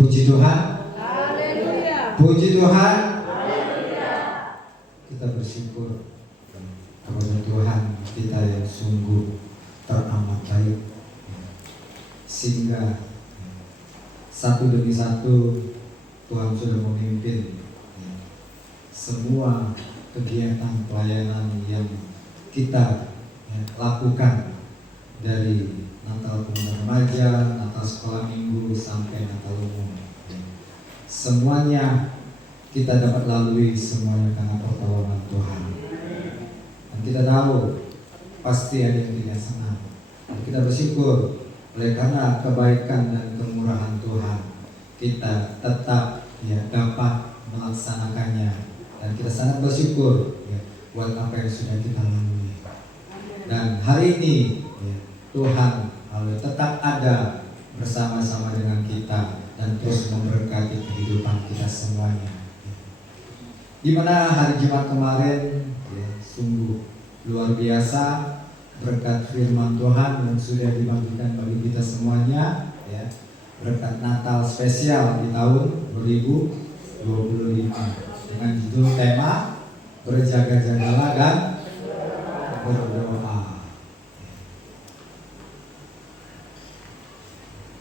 Puji Tuhan. Haleluya. Puji Tuhan. Haleluya. Kita bersyukur kepada Tuhan kita yang sungguh teramat baik, sehingga satu demi satu Tuhan sudah memimpin semua kegiatan pelayanan yang kita lakukan, dari Natal Pemuda Remaja, Natal Sekolah Minggu sampai Natal Umum. Semuanya kita dapat lalui semuanya karena pertolongan Tuhan. Dan kita tahu pasti ada yang tidak senang. Dan kita bersyukur oleh karena kebaikan dan kemurahan Tuhan, kita tetap dapat melaksanakannya. Dan kita sangat bersyukur buat apa yang sudah kita lalui. Dan hari ini Tuhan tetap ada bersama-sama dengan kita dan terus memberkati kehidupan kita semuanya. Di mana hari Jumat kemarin sungguh luar biasa berkat firman Tuhan yang sudah dibagikan bagi kita semuanya, berkat Natal spesial di tahun 2025 dengan judul tema berjaga-jagalah dan berdoa.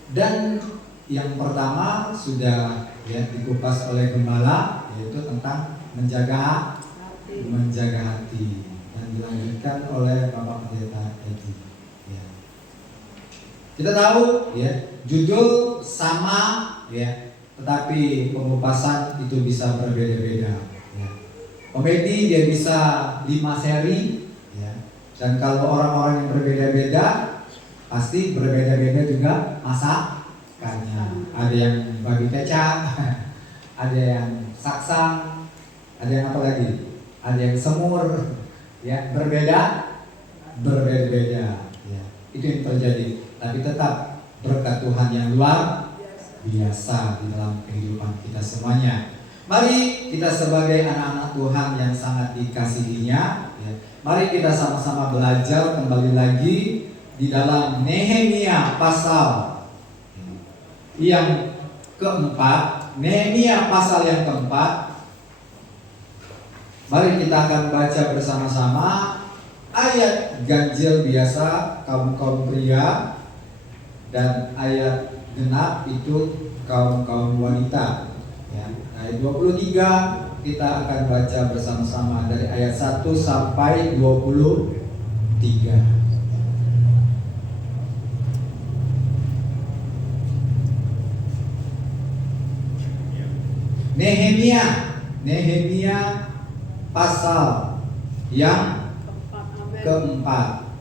Dan yang pertama sudah dikupas oleh gembala, yaitu tentang menjaga hati, dan dilanjutkan oleh Bapak Pendeta Edi. Kita tahu judul sama tetapi pengupasan itu bisa berbeda-beda. Komedi dia bisa 5 seri, dan kalau orang-orang yang berbeda-beda pasti berbeda-beda juga masakannya. Ada yang babi kecap, ada yang saksang, ada yang apa lagi? Ada yang semur, berbeda-beda. Itu yang terjadi. Tapi tetap berkat Tuhan yang luar biasa di dalam kehidupan kita semuanya. Mari kita sebagai anak-anak Tuhan yang sangat dikasihinya, mari kita sama-sama belajar kembali lagi di dalam Nehemia pasal yang keempat. Nehemia pasal yang keempat. Mari kita akan baca bersama-sama ayat ganjil biasa kaum pria, dan ayat genap itu kaum wanita. Ayat 23 kita akan baca bersama-sama dari ayat 1 sampai 23. Nehemia pasal yang keempat.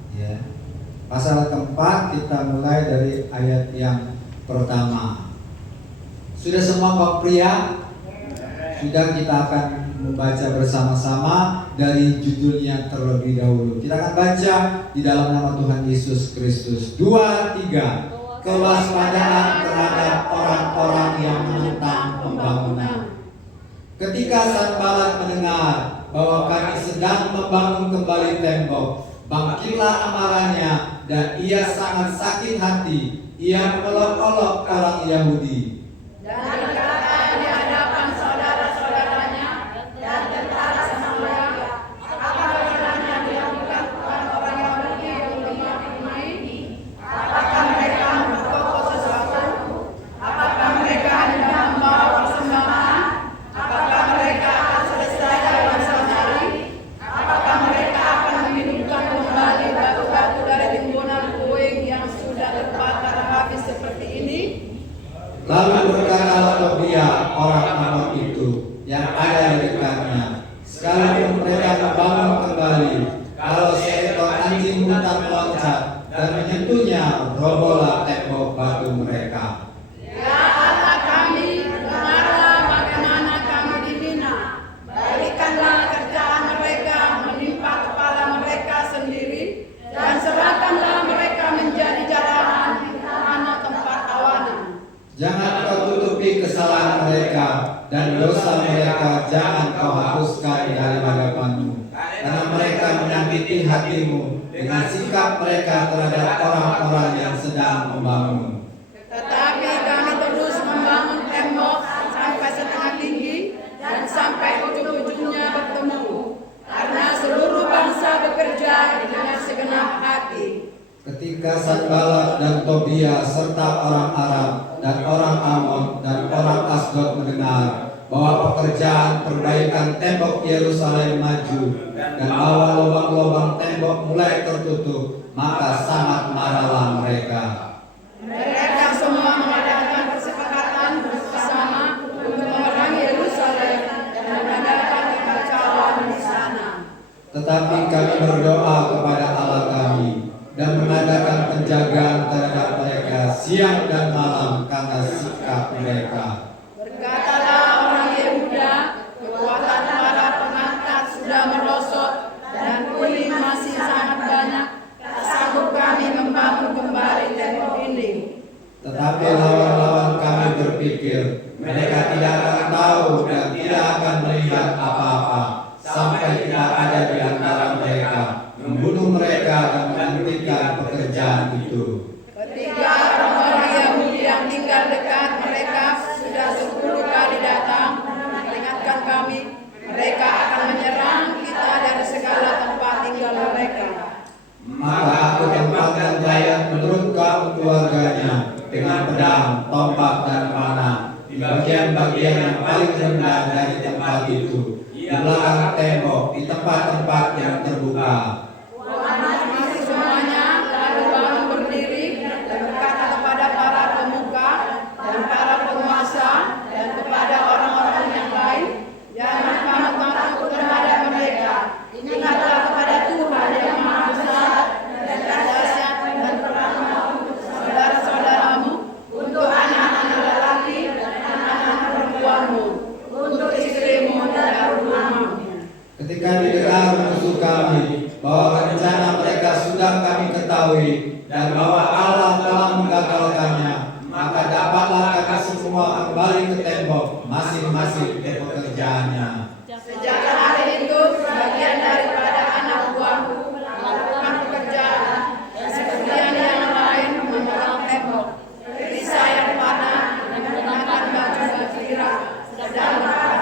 Pasal keempat kita mulai dari ayat yang pertama. Sudah semua kaum pria? Sudah, kita akan membaca bersama-sama dari judulnya terlebih dahulu. Kita akan baca di dalam nama Tuhan Yesus Kristus. 2, 3. Kewaspadaan terhadap orang-orang yang menentang pembangunan. Ketika Sanballat mendengar bahwa kami sedang membangun kembali tembok, bangkitlah amarahnya dan ia sangat sakit hati. Ia mengolok-olok orang Yahudi Dan berkata di hadapan saudara-saudaranya dan tentara Samaria, apa yang dilakukan orang Yahudi yang menginap rumah ini? Apakah mereka bertoko sesuatu? Apakah mereka hendak membawa persembahan? Apakah mereka akan selesai dalam sehari? Apakah mereka akan menghidupkan kembali batu-batu dari timbunan puing yang sudah terbakar habis seperti ini? Lalu berkatalah Tobia orang Amon itu yang ada di dekatnya, sekalipun mereka membangun kembali, kalau seekor anjing hutan meloncat dan menyentuhnya, robohlah tembok batu mereka. Ya Allah kami, dengarlah bagaimana kami dihina. Berikanlah kerjaan mereka menimpa kepala mereka sendiri, dan serahkanlah mereka menjadi jalanan di tanah tempat tawanan. Jangan kau tutupi kesalahan mereka, dan dosa mereka jangan kau hapuskan dari hadapanmu, karena mereka menyakiti hatimu dengan sikap mereka terhadap orang-orang yang sedang membangun. Tetapi kami terus membangun Sanballat dan Tobia serta orang Arab dan orang Amon dan orang Asdod mendengar bahwa pekerjaan perbaikan tembok Yerusalem maju dan bahwa lubang-lubang tembok mulai tertutup, maka sangat marahlah mereka. Mereka semua mengadakan kesepakatan bersama untuk menyerang Yerusalem dan mengadakan kekacauan di sana. Tetapi kami berdoa kepada Allah kami dan mengadakan penjagaan terhadap mereka siang dan malam karena sikap mereka. Berkatalah orang Yehuda, kekuatan para pengangkat sudah merosot dan puing masih sangat banyak. Tak sanggup kami membangun kembali tembok ini. Tetapi lawan-lawan kami berpikir, mereka tidak akan tahu dan tidak akan melihat apa-apa sampai kita ada di antara mereka, membunuh mereka dan menghentikan pekerjaan itu. Ketiga orang-orang Yahudi yang tinggal dekat mereka sudah 10 kali datang memperingatkan kami, mereka akan menyerang kita dari segala tempat tinggal mereka. Maka aku tempatkan Dayat menurut kaum keluarganya dengan pedang, tombak, dan panah di bagian-bagian yang paling rendah dari tempat itu, di belakang tembok, di tempat-tempat yang terbuka. Masih semuanya lalu bangun berdiri dan berkata kepada para pemuka dan para penguasa dan kepada orang-orang yang lain, jangan kamu takut terhadap mereka. Ingatlah kepada Tuhan yang Maha Besar dan dahsyat dan perangmu untuk saudara-saudaramu, untuk anak-anak lelaki dan anak-anak perempuanmu, untuk istrimu dan rumahmu. Ketika didengar musuh kami bahwa rencana mereka sudah kami ketahui dan bahwa Allah telah menggagalkannya, maka dapatlah kami semua kembali ke tembok masing-masing ke pekerjaannya. Sejak hari itu, sebagian daripada anak buahku melakukan pekerjaan dan sebagian yang lain memegang tembok, perisai yang panah dan menggunakan baju-baju Irak, sedang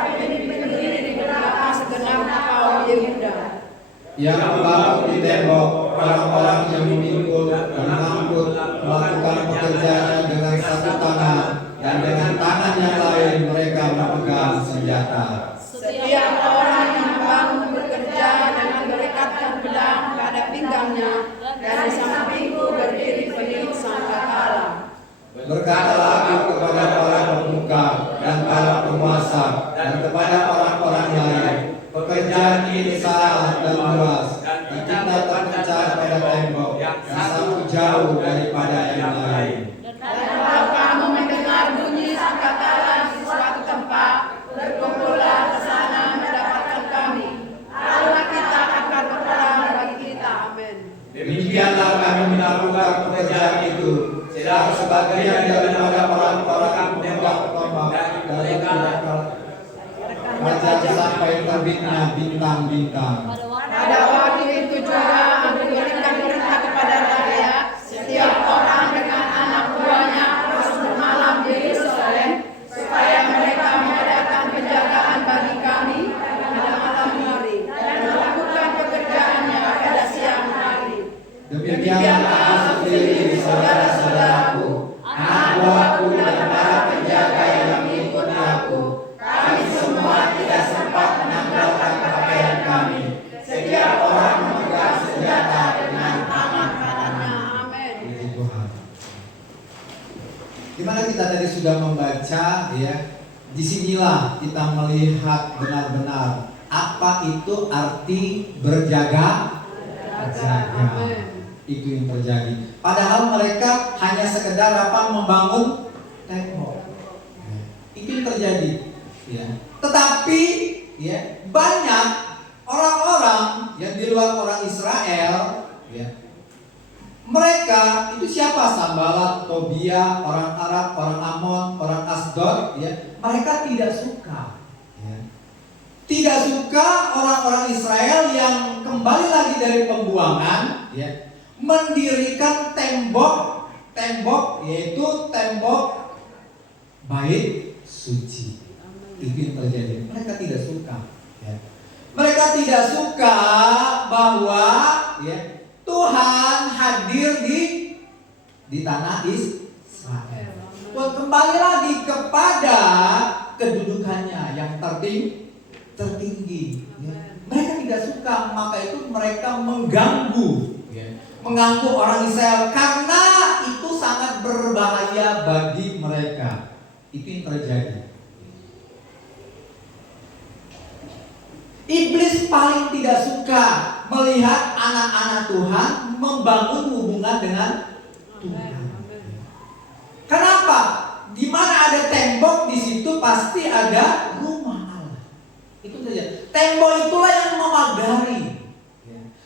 berdiri di belakang segenap kaum Yehuda. Yang membangun di tembok, orang-orang yang memikul dan mengangkut melakukan pekerjaannya dengan satu tangan, dan dengan tangan yang lain mereka memegang senjata. Setiap orang yang membangun bekerja dengan berikatkan pedang pada pinggangnya dan di sampingku berdiri penyulut sangkakala. Berkatalah aku kepada para pemuka dan para penguasa dan kepada orang-orang lain, pekerjaan ini salah dan luas, dan kita terpecah pada tembok yang satu jauh daripada yang lain. Dan kalau kamu mendengar bunyi sangkakala di suatu tempat, berkumpullah ke sana mendapatkan kami. Allah kita akan berperang bagi kita. Amin. Demikianlah kami melakukan pekerjaan itu. Sedang sebagian daripada orang-orang memegang tombak dan mereka raja sampai terbitnya bintang-bintang. Pada waktu itu juga aku berikan perintah kepada rakyat, setiap orang dengan anak buahnya harus bermalam di Yerusalem, supaya mereka mengadakan penjagaan bagi kami pada malam hari dan melakukan pekerjaannya pada siang hari. Demikianlah aku sendiri, saudara-saudaraku, anak buahku dan para penjaga yang mengikuti aku, kami semua tidak sempat menanggalkan pakaian kami. Setiap orang memegang senjata dengan tangan kanannya. Amin. Puji Tuhan. Dimana kita tadi sudah membaca, ya, disinilah kita melihat benar-benar apa itu arti berjaga. Amin. Itu yang terjadi. Padahal mereka hanya sekedar apa, membangun tembok. Itu yang terjadi. Ya. Tetapi, ya, banyak orang-orang yang di luar orang Israel, ya, mereka itu siapa? Sanballat, Tobia, orang Arab, orang Amon, orang Asdod, ya, mereka tidak suka, ya. Tidak suka orang-orang Israel yang kembali lagi dari pembuangan, ya, mendirikan tembok, yaitu tembok bait suci. Itu yang terjadi. Mereka tidak suka, ya. Mereka tidak suka bahwa, ya, Tuhan hadir di di tanah Israel. Kembali lagi kepada kedudukannya yang tertinggi. Mereka tidak suka, maka itu mereka mengganggu orang Israel karena itu sangat berbahaya bagi mereka. Itu yang terjadi. Iblis paling tidak suka melihat anak-anak Tuhan membangun hubungan dengan Tuhan. Kenapa? Di mana ada tembok, di situ pasti ada rumah Allah. Itu saja. Tembok itulah yang memagari.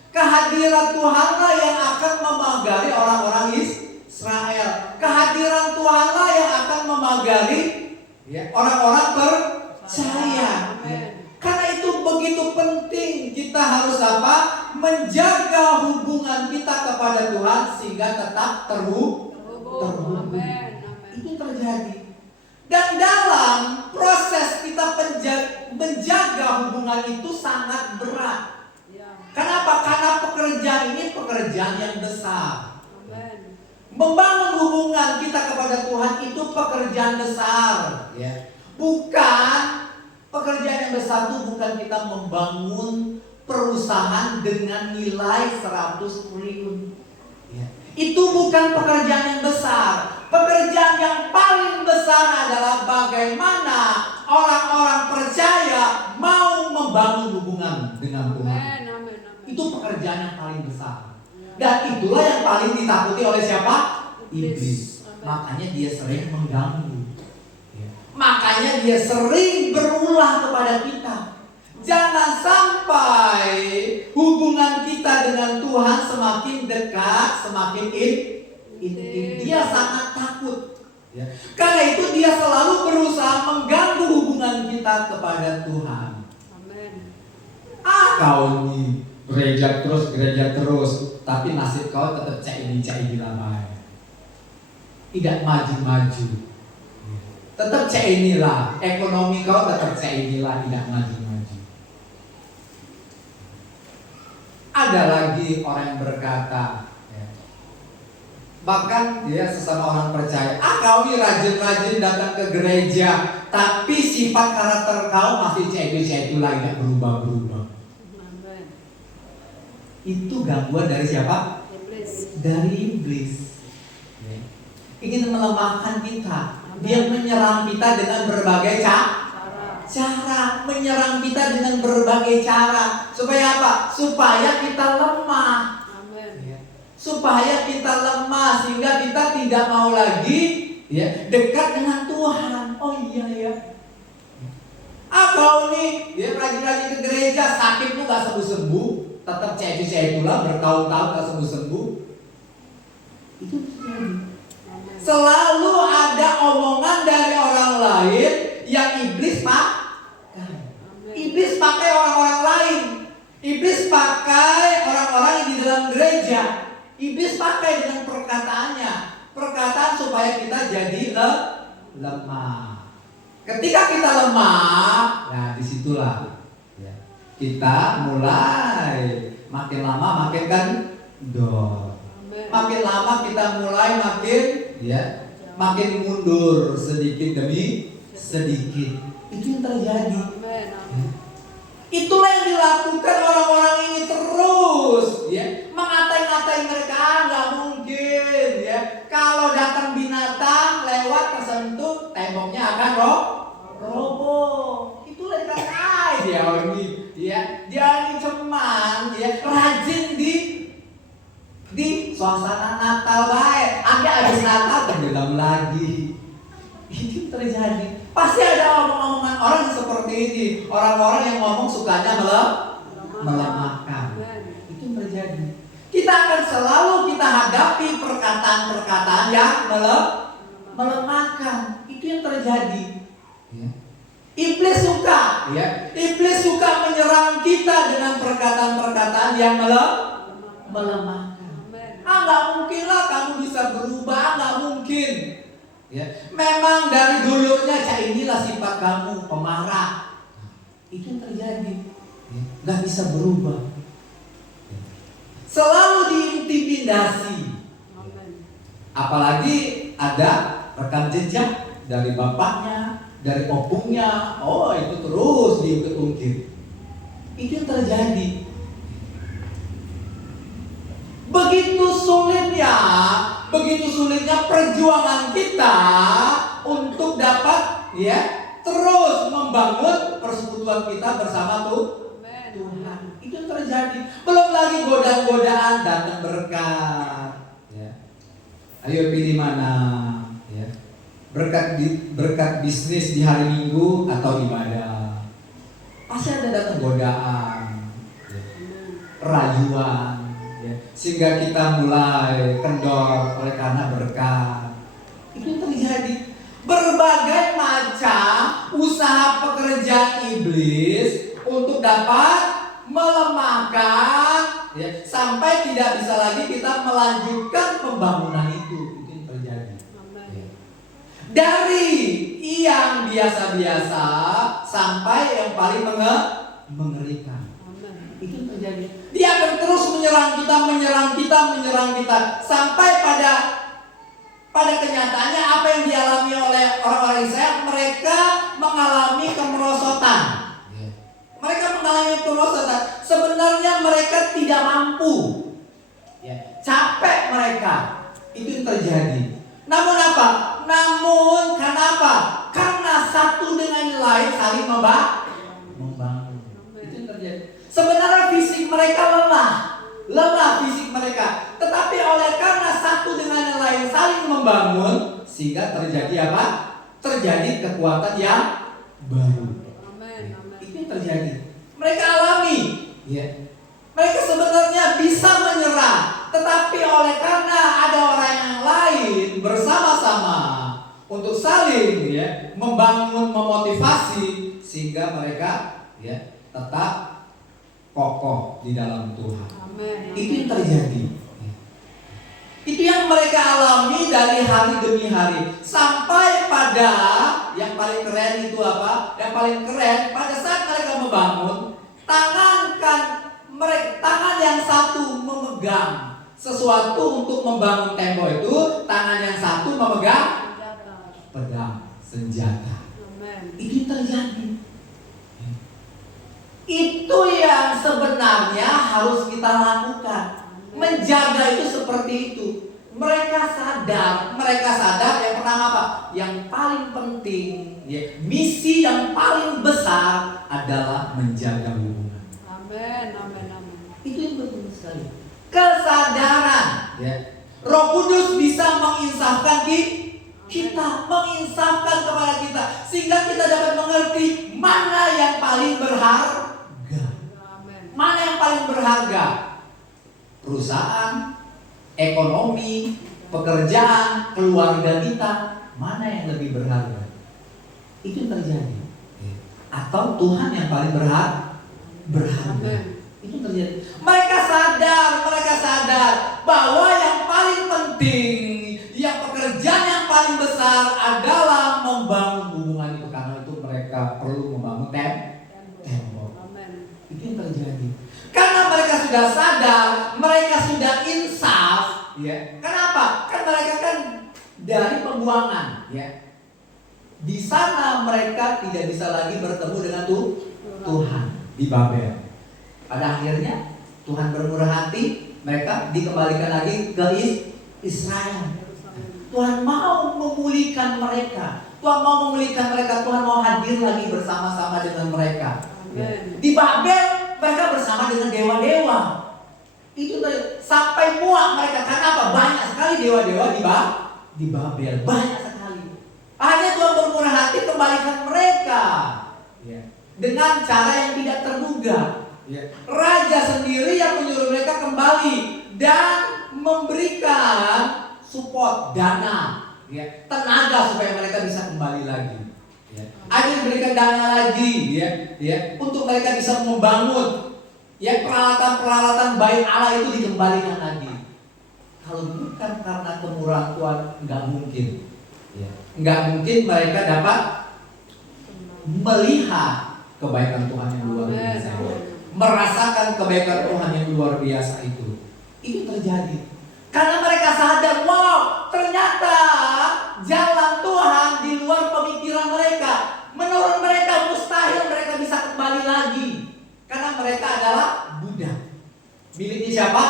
Kehadiran Tuhanlah yang akan memagari orang-orang Israel. Kehadiran Tuhanlah yang akan memagari orang-orang percaya. Karena itu begitu penting kita harus apa? Menjaga hubungan kita kepada Tuhan sehingga tetap terhubung. Itu terjadi. Dan dalam proses kita menjaga hubungan itu sangat berat. Kenapa? Karena pekerjaan ini pekerjaan yang besar. Membangun hubungan kita kepada Tuhan itu pekerjaan besar. Bukan pekerjaan yang besar itu bukan kita membangun perusahaan dengan nilai 100 triliun. Itu bukan pekerjaan yang besar. Pekerjaan yang paling besar adalah bagaimana orang-orang percaya mau membangun hubungan dengan Tuhan. Itu pekerjaan yang paling besar. Dan itulah yang paling ditakuti oleh siapa? Iblis. Makanya dia sering mengganggu. Makanya dia sering berulah kepada kita. Jangan sampai hubungan kita dengan Tuhan semakin dekat, semakin intim. Dia sangat takut. Karena itu dia selalu berusaha mengganggu hubungan kita kepada Tuhan. Kau ini gereja terus, tapi nasib kau tetap cek ini lah. Tidak maju-maju. Tetap cek inilah, ekonomi kau tetap cek inilah, tidak maju-maju. Ada lagi orang yang berkata, bahkan dia sesama orang percaya, kau ini rajin-rajin datang ke gereja, tapi sifat karakter kau masih cek lah, tidak berubah-berubah. Itu gangguan dari siapa? Dari iblis. Ingin melemahkan kita. Dia menyerang kita dengan berbagai cara, menyerang kita dengan berbagai cara. Supaya apa? Supaya kita lemah. Supaya kita lemah sehingga kita tidak mau lagi dekat dengan Tuhan. Oh iya. Kau nih rajin-rajin ke gereja, sakit lu gak sembuh-sembuh. Tetap itulah bertahun-tahun gak sembuh-sembuh. Itu terjadi. Selalu ada omongan dari orang lain yang iblis pakai. Iblis pakai orang-orang lain. Iblis pakai orang-orang yang di dalam gereja. Iblis pakai dengan perkataannya. Perkataan supaya kita jadi lemah. Ketika kita lemah, nah disitulah kita mulai makin lama makin kendor. Makin lama kita mulai makin mundur sedikit demi sedikit. Itu yang terjadi. Itulah yang dilakukan orang-orang ini terus, mengatai-ngatai mereka. Nggak mungkin, kalau datang binatang lewat tersentuh temboknya akan roboh. Itulah yang dia ini cuman rajin di suasana Natal baik. Habis Natal tenggelam lagi. Itu terjadi. Pasti ada omong-omongan orang yang seperti ini. Orang-orang yang ngomong sukanya melemahkan. Itu terjadi. Kita akan selalu hadapi perkataan-perkataan yang melemahkan. Itu yang terjadi. Iblis suka, Iblis suka menyerang kita dengan perkataan-perkataan yang melemahkan. Nggak mungkin lah kamu bisa berubah, nggak mungkin. Memang dari dulunya inilah sifat kamu, pemarah. Itu yang terjadi. Nggak bisa berubah. Selalu diintimidasi. Apalagi ada rekam jejak dari bapaknya, dari opungnya, oh itu terus diungkit-ungkit. Itu yang terjadi. Begitu sulitnya perjuangan kita untuk dapat terus membangun persekutuan kita bersama Tuhan. Itu yang terjadi. Belum lagi godaan-godaan datang berkat. Ayo pilih mana? Berkat bisnis di hari Minggu atau ibadah. Pasti ada datang godaan, rayuan, sehingga kita mulai kendor oleh karena berkat. Itu yang terjadi. Berbagai macam usaha pekerjaan iblis untuk dapat melemahkan, sampai tidak bisa lagi kita melanjutkan pembangunan itu. Itu yang terjadi. Dari yang biasa-biasa sampai yang paling mengerikan. Itu yang terjadi. Dia akan terus menyerang kita sampai pada kenyataannya apa yang dialami oleh orang-orang Israel, mereka mengalami kemerosotan. Sebenarnya mereka tidak mampu. Capek mereka. Itu yang terjadi. Namun apa? Kenapa? Karena satu dengan lain saling membangun. Itu yang terjadi. Sebenarnya fisik mereka lelah fisik mereka. Tetapi oleh karena satu dengan yang lain saling membangun, sehingga terjadi apa? Terjadi kekuatan yang baru. Itu yang terjadi. Mereka alami. Mereka sebenarnya bisa menyerah, tetapi oleh karena ada orang yang lain bersama-sama untuk saling membangun, memotivasi, sehingga mereka tetap kokoh di dalam Tuhan. Itu yang terjadi. Itu yang mereka alami dari hari demi hari, sampai pada yang paling keren itu apa? Yang paling keren pada saat mereka membangun, tangan yang satu memegang sesuatu untuk membangun tembok itu, tangan yang satu memegang pedang, senjata. Itu yang terjadi. Itu yang sebenarnya harus kita lakukan. Menjaga itu seperti itu. Mereka sadar yang pertama apa? Yang paling penting, misi yang paling besar adalah menjaga hubungan. Itu yang penting sekali. Kesadaran, Roh Kudus bisa menginsafkan kita, menginsafkan kepada kita, sehingga kita dapat mengerti mana yang paling berharga. Mana yang paling berharga? Perusahaan, ekonomi, pekerjaan, keluarga kita, mana yang lebih berharga? Itu yang terjadi. Atau Tuhan yang paling berharga? Itu terjadi. Mereka sadar bahwa yang paling penting, yang pekerjaan yang paling besar adalah membangun hubungan itu. Karena itu mereka perlu membangun tembok. Itu yang terjadi. Karena mereka sudah sadar, mereka sudah insaf. Kenapa? Kan mereka dari pembuangan. Di sana mereka tidak bisa lagi bertemu dengan Tuhan di Babel. Pada akhirnya Tuhan bermurah hati, mereka dikembalikan lagi ke Israel. Tuhan mau memulihkan mereka. Tuhan mau hadir lagi bersama-sama dengan mereka. Di Babel mereka bersama dengan dewa-dewa. Itu sampai muak mereka. Karena apa? Banyak sekali dewa-dewa di Babel. Banyak sekali. Akhirnya Tuhan bermurah hati kembalikan mereka dengan cara yang tidak terduga. Raja sendiri yang menyuruh mereka kembali dan memberikan support, dana, tenaga supaya mereka bisa kembali lagi. Akhirnya diberikan dana lagi, untuk mereka bisa membangun, peralatan-peralatan bait Allah itu dikembalikan lagi. Kalau bukan karena kemurahan Tuhan, nggak mungkin. Nggak mungkin mereka dapat melihat kebaikan Tuhan yang luar biasa. Merasakan kebaikan Tuhan yang luar biasa itu terjadi karena mereka sadar, wow, ternyata jalan Tuhan di luar pemikiran mereka. Menurut mereka mustahil mereka bisa kembali lagi, karena mereka adalah budak. Miliknya siapa?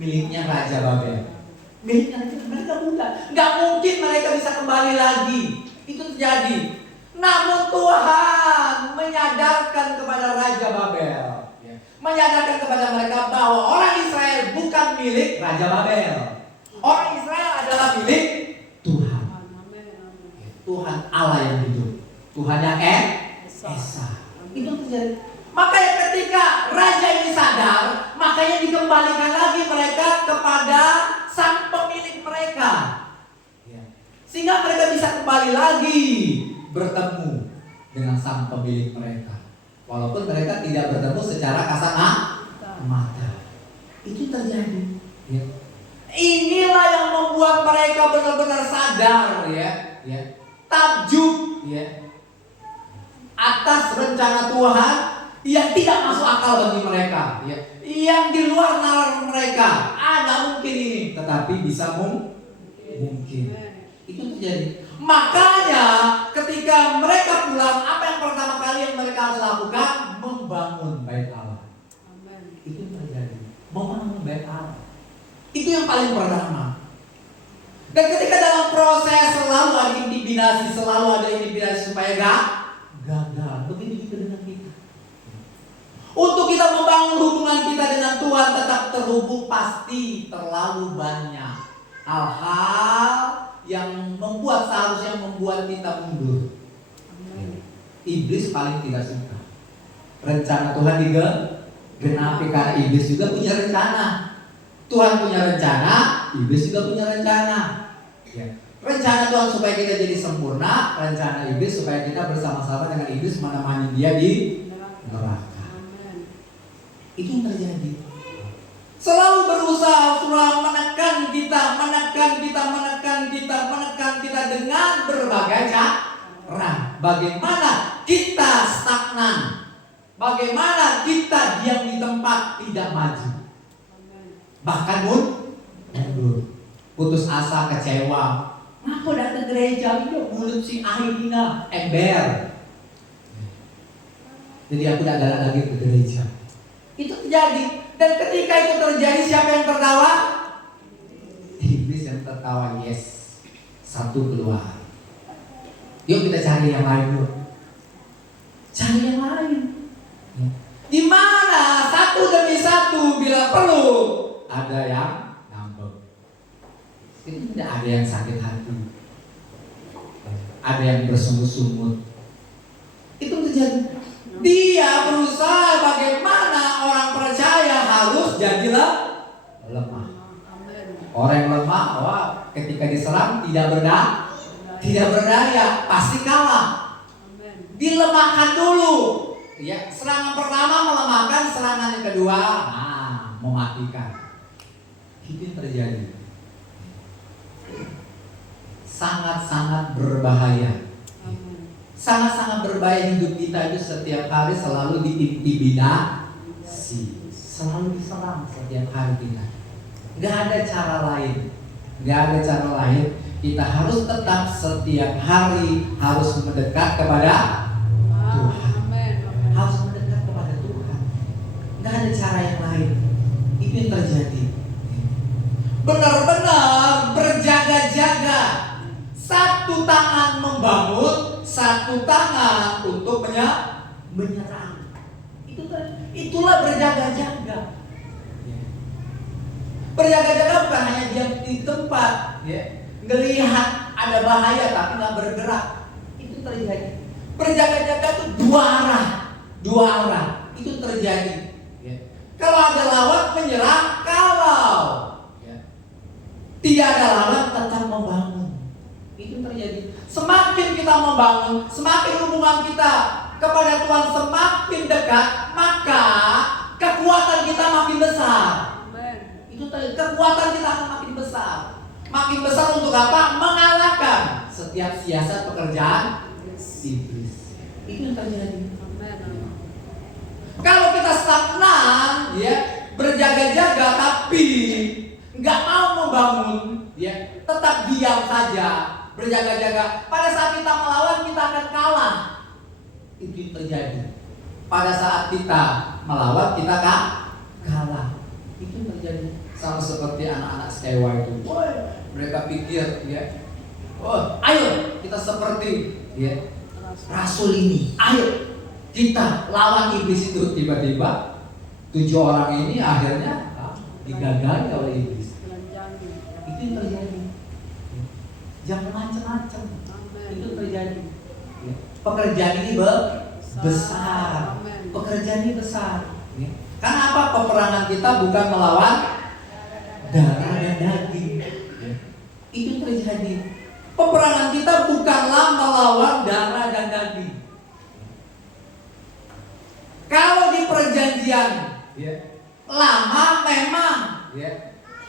Miliknya Raja Babel. Miliknya mereka budak. Nggak mungkin mereka bisa kembali lagi. Itu terjadi. Namun Tuhan menyadarkan kepada Raja Babel, menyadarkan kepada mereka bahwa orang Israel bukan milik Raja Babel. Orang Israel adalah milik Tuhan. Tuhan Allah yang hidup. Tuhan yang Esa. Itu terjadi. Makanya ketika raja ini sadar, makanya dikembalikan lagi mereka kepada sang pemilik mereka. Sehingga mereka bisa kembali lagi bertemu dengan sang pemilik mereka. Walaupun mereka tidak bertemu secara kasat mata. Itu terjadi. Inilah yang membuat mereka benar-benar sadar, takjub, atas rencana Tuhan yang tidak masuk akal bagi mereka, yang di luar nalar mereka. Ada mungkin ini, tetapi bisa mungkin. Itu terjadi. Makanya ketika mereka pulang, apa yang pertama kali yang mereka harus lakukan? Membangun bait Allah. Itu terjadi. Membangun bait Allah. Itu yang paling pertama. Dan ketika dalam proses selalu ada intimidasi, supaya gagal. Begitu juga dengan kita. Untuk kita membangun hubungan kita dengan Tuhan tetap terhubung, pasti terlalu banyak hal-hal yang seharusnya membuat kita mundur. Iblis paling tidak suka rencana Tuhan digenapi, karena iblis juga punya rencana. Tuhan punya rencana, iblis juga punya rencana. Rencana Tuhan supaya kita jadi sempurna, rencana iblis supaya kita bersama-sama dengan iblis menemani dia di neraka. Itu yang terjadi. Selalu berusaha menekan kita dengan berbagai cara. Bagaimana kita stagnan, bagaimana kita diam di tempat, tidak maju, bahkan mundur, putus asa, kecewa. Aku datang ke gereja, mulut si Ahina ember. Jadi aku tidak galak lagi ke gereja. Itu terjadi. Dan ketika itu terjadi, siapa yang tertawa? Iblis yang tertawa. Yes, satu keluar. Yuk kita cari yang lain dulu. Cari yang lain. Di mana satu demi satu bila perlu ada yang ngambek. Itu tidak ada yang sakit hati. Ada yang bersungut-sungut. Itu terjadi. Dia berusaha bagaimana orang percaya harus jadilah lemah. Orang yang lemah, ketika diserang tidak berdaya, pasti kalah. Dilemahkan dulu. Serangan pertama melemahkan, serangan yang kedua mematikan. Itu yang terjadi. Sangat-sangat berbahaya. Sangat-sangat berbahaya. Hidup kita itu setiap hari selalu diintimidasi, selalu diserang setiap hari kita. Gak ada cara lain. Kita harus tetap setiap hari harus mendekat kepada Tuhan. Harus mendekat kepada Tuhan. Gak ada cara yang lain. Itu yang terjadi. Benar-benar berjaga-jaga. Satu tangan membangun, satu tangan untuk menyerang. Itulah berjaga-jaga. Berjaga-jaga bukan hanya diam di tempat, ngelihat ada bahaya tapi nggak bergerak. Itu terjadi. Berjaga-jaga itu dua arah. Itu terjadi. Kalau ada lawan menyerang, kalau tidak ada lawan tetap membangun. Itu terjadi. Semakin kita membangun, semakin hubungan kita kepada Tuhan semakin dekat, maka kekuatan kita makin besar. Itu terjadi. Kekuatan kita akan makin besar. Makin besar untuk apa? Mengalahkan setiap siasat pekerjaan iblis. Itu yang terjadi. Kalau kita stagnan, berjaga-jaga tapi nggak mau membangun, tetap diam saja, berjaga-jaga. Pada saat kita melawan, kita akan kalah. Itu yang terjadi. Pada saat kita melawan, kita kalah. Itu yang terjadi. Sama seperti anak-anak Sekewa itu. Mereka pikir, ya, ayo kita seperti, ya, rasul ini. Ayo kita lawan iblis itu. Tiba-tiba 7 orang ini akhirnya digagali oleh iblis. Itu yang terjadi. Jangan macam-macam. Itu terjadi. Pekerjaan ini besar. Pekerjaan ini besar. Karena apa? Peperangan kita bukan melawan darah dan daging. Itu terjadi. Peperangan kita bukanlah melawan darah dan daging. Kalau di perjanjian lama memang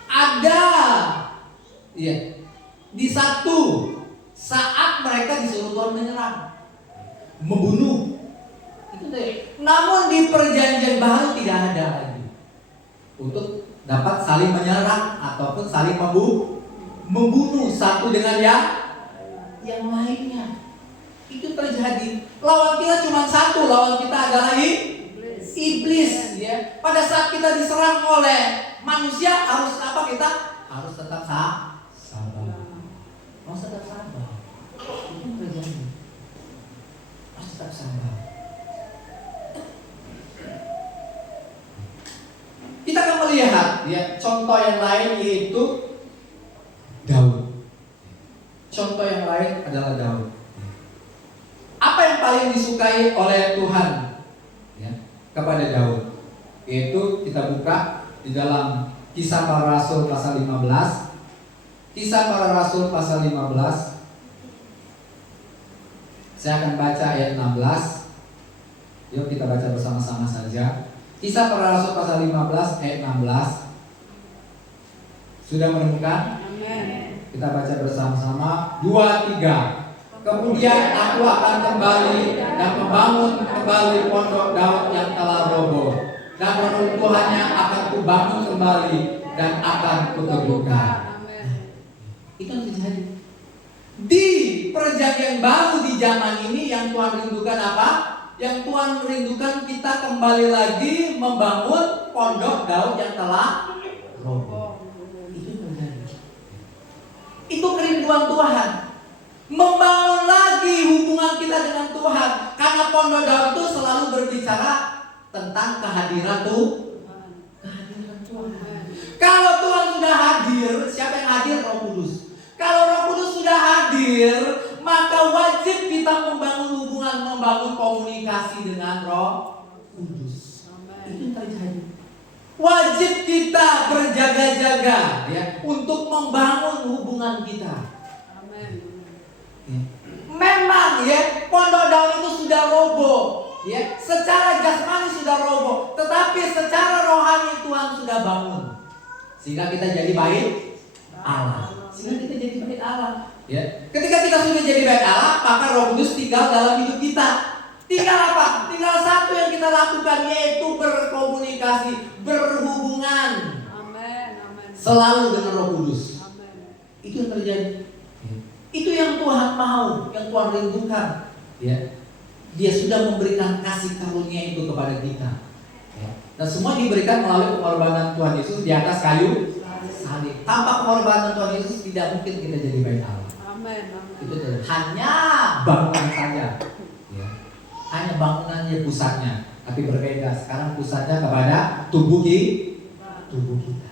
ada di satu saat mereka disuruh Tuhan menyerang, membunuh. Itu deh. Namun di perjanjian baru tidak ada lagi untuk dapat saling menyerang ataupun saling membunuh satu dengan yang lainnya. Itu terjadi. Lawan kita cuma satu, lawan kita adalah iblis. Ya. Pada saat kita diserang oleh manusia, harus apa kita? Harus tetap sabar. Harus tetap sabar. Itu terjadi. Harus tetap sabar. Kita akan melihat contoh yang lain, yaitu Daud. Contoh yang lain adalah Daud. Apa yang paling disukai oleh Tuhan kepada Daud? Yaitu kita buka di dalam Kisah Para Rasul pasal 15. Kisah Para Rasul pasal 15. Saya akan baca ayat 16. Yuk kita baca bersama-sama saja. Kisah Para Rasul pasal 15 ayat 16. Sudah menemukan? Amin. Kita baca bersama-sama. 2, 3. Kemudian aku akan kembali dan membangun kembali pondok Daud yang telah roboh, dan reruntuhannya akan kubangun kembali dan akan kuteguhkan. Itu yang terjadi. Di perjanjian baru di zaman ini yang Tuhan rindukan apa? Yang Tuhan rindukan kita kembali lagi membangun pondok Daud yang telah roboh. Itu terjadi. Itu kerinduan Tuhan. Membangun lagi hubungan kita dengan Tuhan. Karena pondok Daud itu selalu berbicara tentang kehadiran Tuhan. Kalau Tuhan sudah hadir, siapa yang hadir? Roh Kudus. Kalau Roh Kudus sudah hadir, maka wajib kita membangun hubungan, membangun komunikasi dengan Roh Kudus. Itu terjadi. Wajib kita berjaga-jaga untuk membangun hubungan kita. Memang pondok Daud itu sudah roboh, secara jasmani sudah roboh, tetapi secara rohani Tuhan sudah bangun, sehingga kita jadi bait Allah. Ketika kita sudah jadi bait Allah, maka Roh Kudus tinggal dalam hidup kita. Tinggal apa? Tinggal satu yang kita lakukan, yaitu berkomunikasi, berhubungan. Selalu dengan Roh Kudus. Itu yang terjadi. Itu yang Tuhan mau, yang Tuhan rindukan. Dia sudah memberikan kasih karunia itu kepada kita. Dan semua diberikan melalui pengorbanan Tuhan Yesus di atas kayu salib. Tanpa pengorbanan Tuhan Yesus tidak mungkin kita jadi bait Allah. Itu hanya bangunan saja. Hanya bangunannya pusatnya, tapi berbeda. Sekarang pusatnya kepada tubuh kita.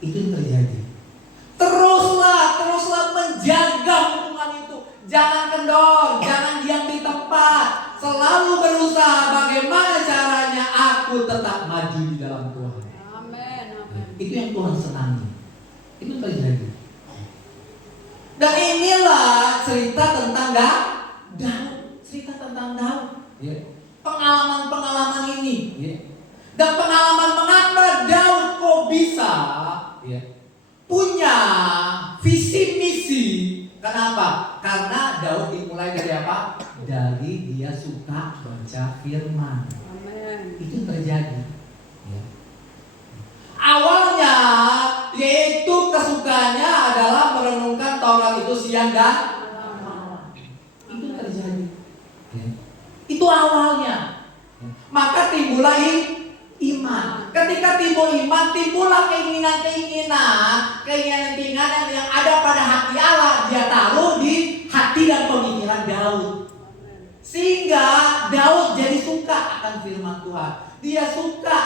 Itu yang terjadi. Teruslah menjaga hubungan itu. Jangan kendor, jangan diam di tempat. Selalu berusaha bagaimana caranya aku tetap maju di dalam Tuhan. Itu yang Tuhan senangi. Itu terjadi. Dan inilah cerita tentang Daud. Cerita tentang Daud. Pengalaman-pengalaman ini. Dan pengalaman mengapa Daud kok bisa punya visi misi. Kenapa? Karena Daud dimulai dari apa? Dari dia suka baca firman. Itu terjadi. Awalnya yaitu kesukaannya adalah merenungkan siang dan malam. Itu terjadi. Ya. Itu awalnya. Maka timbullah iman. Ketika timbul iman, timbullah keinginan-keinginan yang ada pada hati Allah. Dia taruh di hati dan pemikiran Daud. Sehingga Daud jadi suka akan firman Tuhan. Dia suka.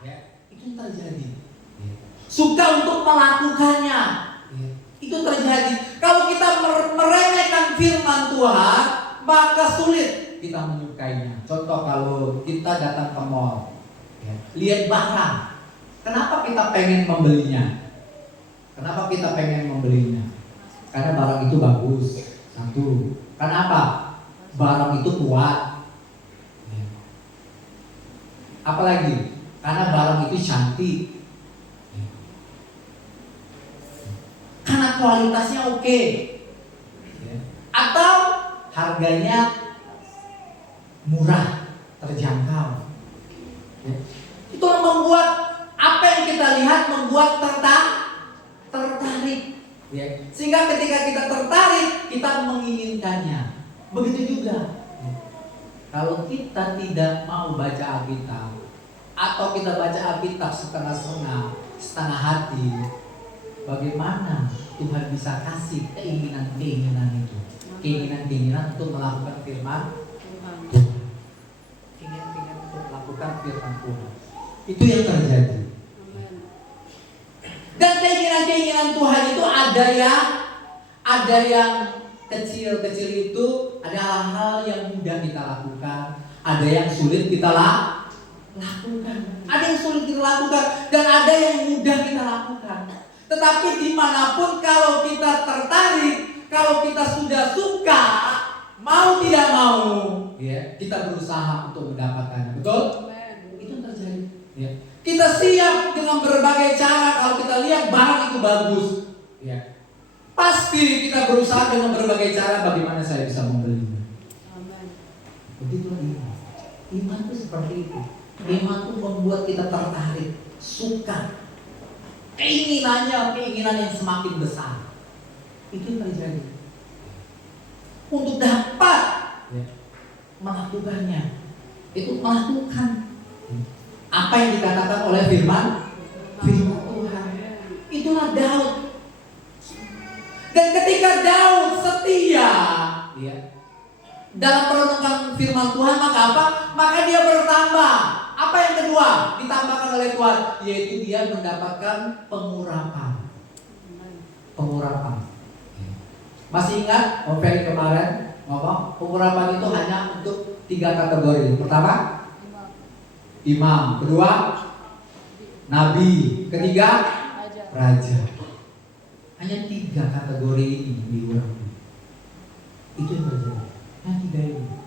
Ya. Itu terjadi. Ya. Suka untuk melakukannya. Ya. Itu terjadi. Kalau kita meremehkan firman Tuhan, maka sulit kita menyukainya. Contoh kalau kita datang ke mall, ya, lihat barang, kenapa kita pengen membelinya? Kenapa kita pengen membelinya? Karena barang itu bagus. Satu. Kenapa? Barang itu kuat. Ya. Apalagi? Karena barang itu cantik. Ya. Karena kualitasnya oke. Ya. Atau harganya murah, terjangkau. Ya. Itu membuat apa yang kita lihat membuat tertarik. Ya. Sehingga ketika kita tertarik, kita menginginkannya. Begitu juga. Ya. Kalau kita tidak mau baca Alkitab, atau kita baca Alkitab setengah-setengah, setengah hati, bagaimana Tuhan bisa kasih keinginan-keinginan itu? Keinginan-keinginan untuk melakukan firman Tuhan. Keinginan-keinginan untuk melakukan firman Tuhan. Itu yang terjadi. Dan keinginan-keinginan Tuhan itu ada yang kecil-kecil itu, ada hal-hal yang mudah kita lakukan, ada yang sulit kita lakukan. Ada yang sulit kita lakukan dan ada yang mudah kita lakukan. Tetapi dimanapun kalau kita tertarik, kalau kita sudah suka, mau tidak mau, ya, kita berusaha untuk mendapatkannya. Betul? Itu terjadi. Ya. Kita siap dengan berbagai cara kalau kita lihat barang itu bagus. Ya. Pasti kita berusaha dengan berbagai cara bagaimana saya bisa membelinya. Begitulah iman. Iman itu seperti itu. Iman itu membuat kita tertarik, suka. Keinginan yang semakin besar. Itu terjadi. Untuk dapat melakukannya, itu melakukan apa yang dikatakan oleh firman Tuhan. Itulah Daud. Dan ketika Daud setia, ya, dalam merenungkan firman Tuhan, maka apa? Maka dia bertambah. Apa yang kedua ditambahkan oleh Tuhan? Yaitu dia mendapatkan pengurapan. Pengurapan. Masih ingat Operi kemarin ngomong pengurapan itu hanya untuk 3 kategori. Pertama, imam. Kedua, nabi. Ketiga, raja. Hanya 3 kategori ini diurapi. Itu yang terjadi. Hanya 3 ini.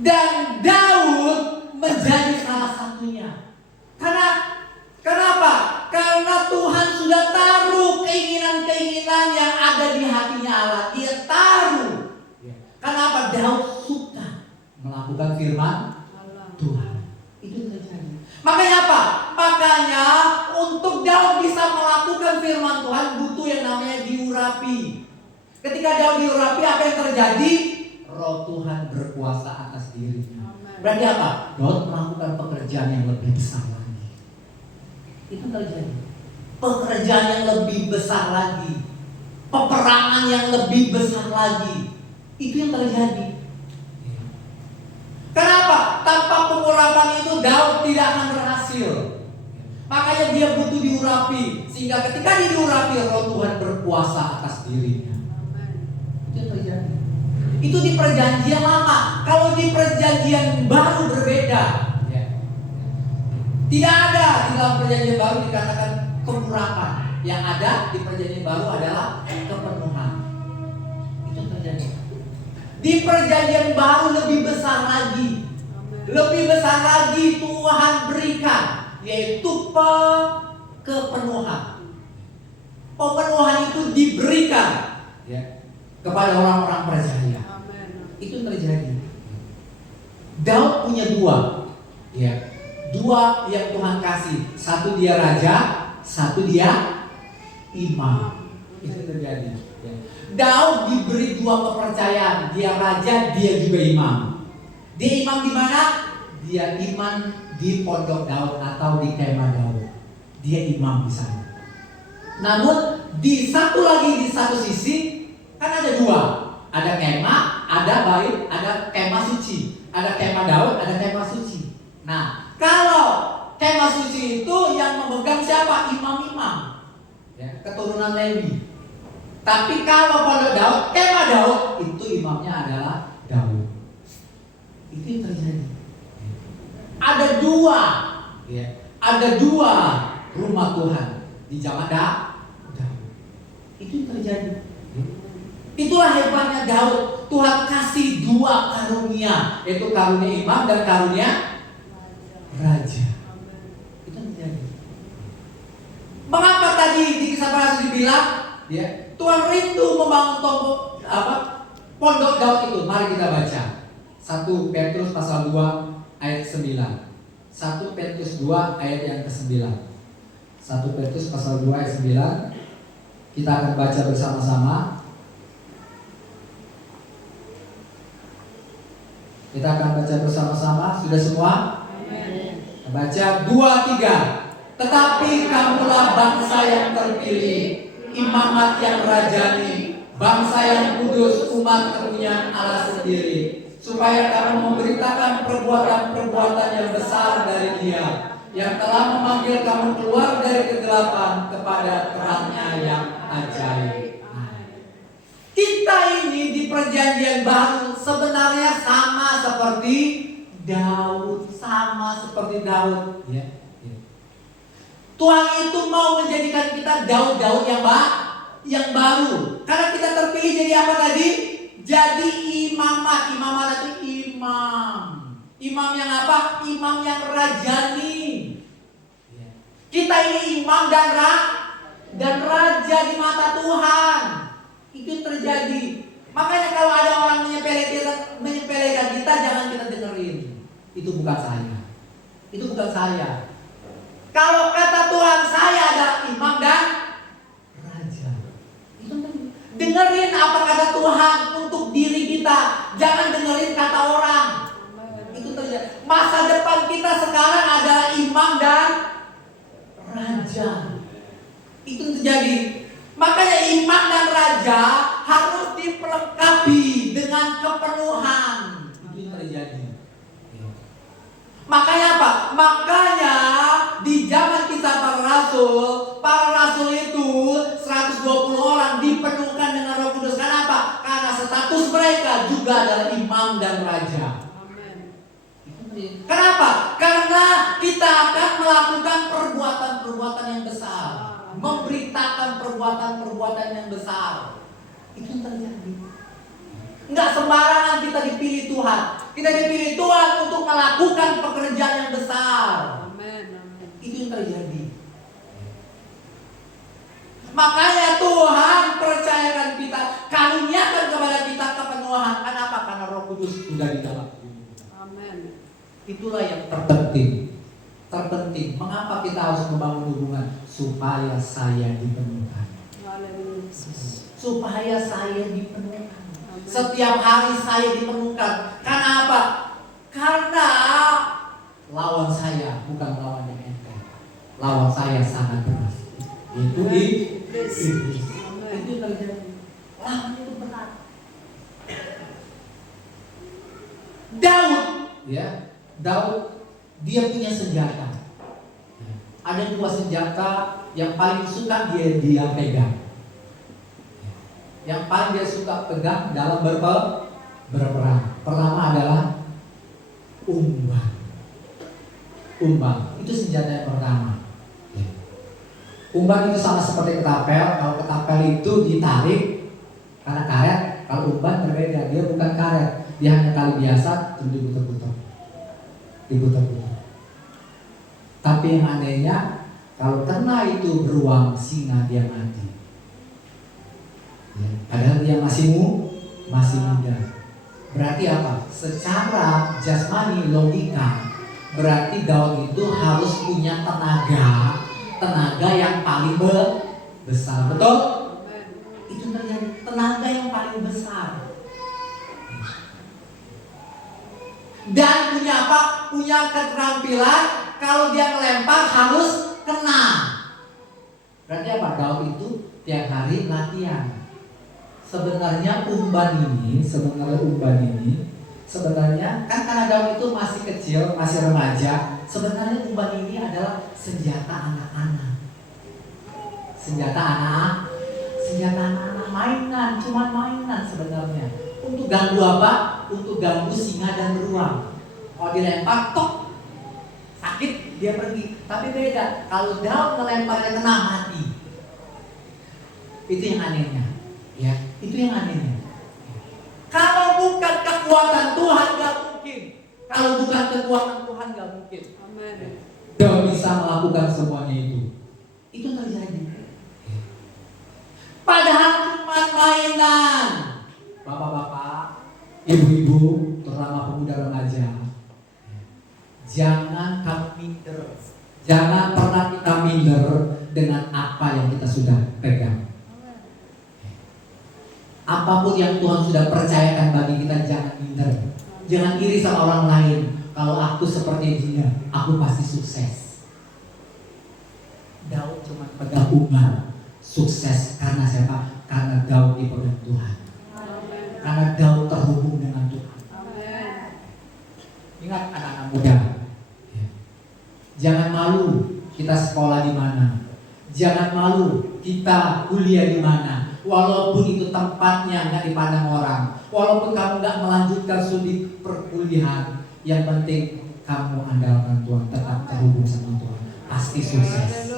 Dan Daud menjadi salah satunya. Kenapa? Karena Tuhan sudah taruh keinginan-keinginan yang ada di hatinya Allah. Dia taruh. Kenapa? Daud suka melakukan firman Tuhan. Itu terjadi. Makanya apa? Makanya untuk Daud bisa melakukan firman Tuhan butuh yang namanya diurapi. Ketika Daud diurapi, apa yang terjadi? Roh Tuhan berkuasa atas dirinya. Berarti apa? Daud melakukan pekerjaan yang lebih besar lagi. Itu terjadi. Pekerjaan yang lebih besar lagi. Peperangan yang lebih besar lagi. Itu yang terjadi. Kenapa? Tanpa pengurapan itu Daud tidak akan berhasil. Makanya dia butuh diurapi. Sehingga ketika dia diurapi, Roh Tuhan berkuasa atas dirinya. Itu yang terjadi. Itu di perjanjian lama. Kalau di perjanjian baru berbeda. Tidak ada di dalam perjanjian baru dikatakan pengurapan. Yang ada di perjanjian baru adalah kepenuhan. Itu terjadi. Di perjanjian baru lebih besar lagi. Lebih besar lagi Tuhan berikan, yaitu kepenuhan. Pemenuhan itu diberikan, ya, kepada orang-orang percaya. Itu terjadi. Daud punya 2, ya, 2 yang Tuhan kasih. Satu dia raja, satu dia imam. Itu terjadi. Ya. Daud diberi 2 kepercayaan. Dia raja, dia juga imam. Dia imam di mana? Dia imam di pondok Daud atau di kemah Daud. Dia imam di sana. Namun di satu sisi kan ada 2. Ada kemah, ada bait, ada kemah suci. Ada kemah Daud, ada kemah suci. Nah, kalau kemah suci itu yang memegang siapa? Imam-imam, ya, keturunan Lewi. Tapi kalau pondok Daud, kemah Daud, itu imamnya adalah Daud. Itu yang terjadi. Ada 2, ya, ada 2 rumah Tuhan di zaman Daud. Itu yang terjadi. Itulah hebatnya Daud. Tuhan kasih 2 karunia, yaitu karunia imam dan karunia raja. Itu yang terjadi. Mengapa tadi di Kisah Para Rasul dibilang, ya, Tuhan rindu membangun pondok Daud itu. Mari kita baca 1 Petrus pasal 2 ayat 9. 1 Petrus 2 ayat yang ke-9. 1 Petrus pasal 2 ayat 9. Kita akan baca bersama-sama. Kita akan baca bersama-sama. Sudah semua? Amin. Baca 2, 3. Tetapi kamulah bangsa yang terpilih, imamat yang rajani, bangsa yang kudus, umat kepunyaan Allah sendiri, supaya kamu memberitakan perbuatan-perbuatan yang besar dari Dia, yang telah memanggil kamu keluar dari kegelapan kepada terangnya yang ajaib. Kita ini di perjanjian baru sebenarnya sama seperti Daud, ya. Tuhan itu mau menjadikan kita Daud-Daud yang baru. Karena kita terpilih jadi apa tadi? Jadi imamat itu imam. Imam yang apa? Imam yang rajani. Kita ini imam dan raja di mata Tuhan. Itu yang terjadi. Makanya kalau ada orang menyepelekan kita, jangan kita dengerin. Itu bukan saya. Kalau kata Tuhan, saya adalah imam dan raja. Itu dengerin apa kata Tuhan untuk diri kita. Jangan dengerin kata orang. Itu terjadi. Masa depan kita sekarang adalah imam dan raja. Itu terjadi. Makanya imam dan raja harus diperlengkapi dengan kepenuhan. Itu yang terjadi. Makanya apa? Makanya di zaman Kisah Para Rasul itu 120 orang dipenuhkan dengan Roh Kudus. Kenapa? Karena status mereka juga adalah imam dan raja. Kenapa? Karena kita akan melakukan perbuatan-perbuatan yang besar, memberitakan perbuatan-perbuatan yang besar. Itu yang terjadi. Enggak sembarangan kita dipilih Tuhan. Kita dipilih Tuhan untuk melakukan pekerjaan yang besar. Itu yang terjadi. Makanya Tuhan percayakan kita, karuniakan kepada kita kepenuhan. Kenapa? Karena Roh Kudus sudah di dalam diri kita. Itulah yang terpenting. Mengapa kita harus membangun hubungan? Supaya saya dipenuhkan. Supaya saya dipenuhkan. Setiap hari saya dipenuhkan. Karena apa? Karena lawan saya bukan lawan yang enteng. Lawan saya sangat berat. Itu iblis. Itu terjadi. Lawan itu berat. Daud dia punya senjata. Ada 2 senjata yang paling suka dia pegang. Yang paling dia suka pegang dalam berperang. Pertama adalah umbang. Itu senjata yang pertama. Umbang itu sama seperti ketapel. Kalau ketapel itu ditarik karena karet. Kalau umbang berbeda, dia bukan karet. Dia hanya tali biasa, terus diputar-putar. Tapi yang anehnya, kalau kena itu beruang singa, dia mati. Padahal dia masih muda. Berarti apa? Secara jasmani, logika, berarti Daud itu harus punya tenaga yang paling besar. Betul? tenaga yang paling besar. Dan punya apa? Punya keterampilan kalau dia melempar harus kena. Berarti apa? Daud itu tiap hari latihan. Sebenarnya umban ini kan karena Daud itu masih kecil, masih remaja. Sebenarnya umban ini adalah senjata anak-anak. Senjata anak-anak mainan, cuma mainan sebenarnya. Untuk ganggu apa? Untuk ganggu singa dan beruang. Kalau dilempar, tok, sakit, dia pergi. Tapi beda, kalau Daud melemparnya kena, mati. Itu yang anehnya, ya. Itu yang anehnya. Kalau bukan kekuatan Tuhan, gak mungkin. Kalau bukan kekuatan Tuhan, gak mungkin. Amin. Daud bisa melakukan semuanya itu. Itu terjadi. Padahal cuma mainan. Bapak-bapak, ibu-ibu, terutama pemuda remaja, jangan kamu minder. Jangan pernah kita minder dengan apa yang kita sudah pegang. Apapun yang Tuhan sudah percayakan bagi kita, jangan minder. Jangan iri sama orang lain. Kalau aku seperti dia, aku pasti sukses. Daud cuma pegang umban. Sukses karena siapa? Karena Daud dipegang Tuhan. Karena Daud terhubung dengan Tuhan. Ingat anak-anak muda, jangan malu kita sekolah di mana. Jangan malu kita kuliah di mana. Walaupun itu tempatnya nggak dipandang orang, walaupun kamu nggak melanjutkan studi perkuliahan, yang penting kamu andalkan Tuhan, tetap terhubung sama Tuhan, pasti sukses.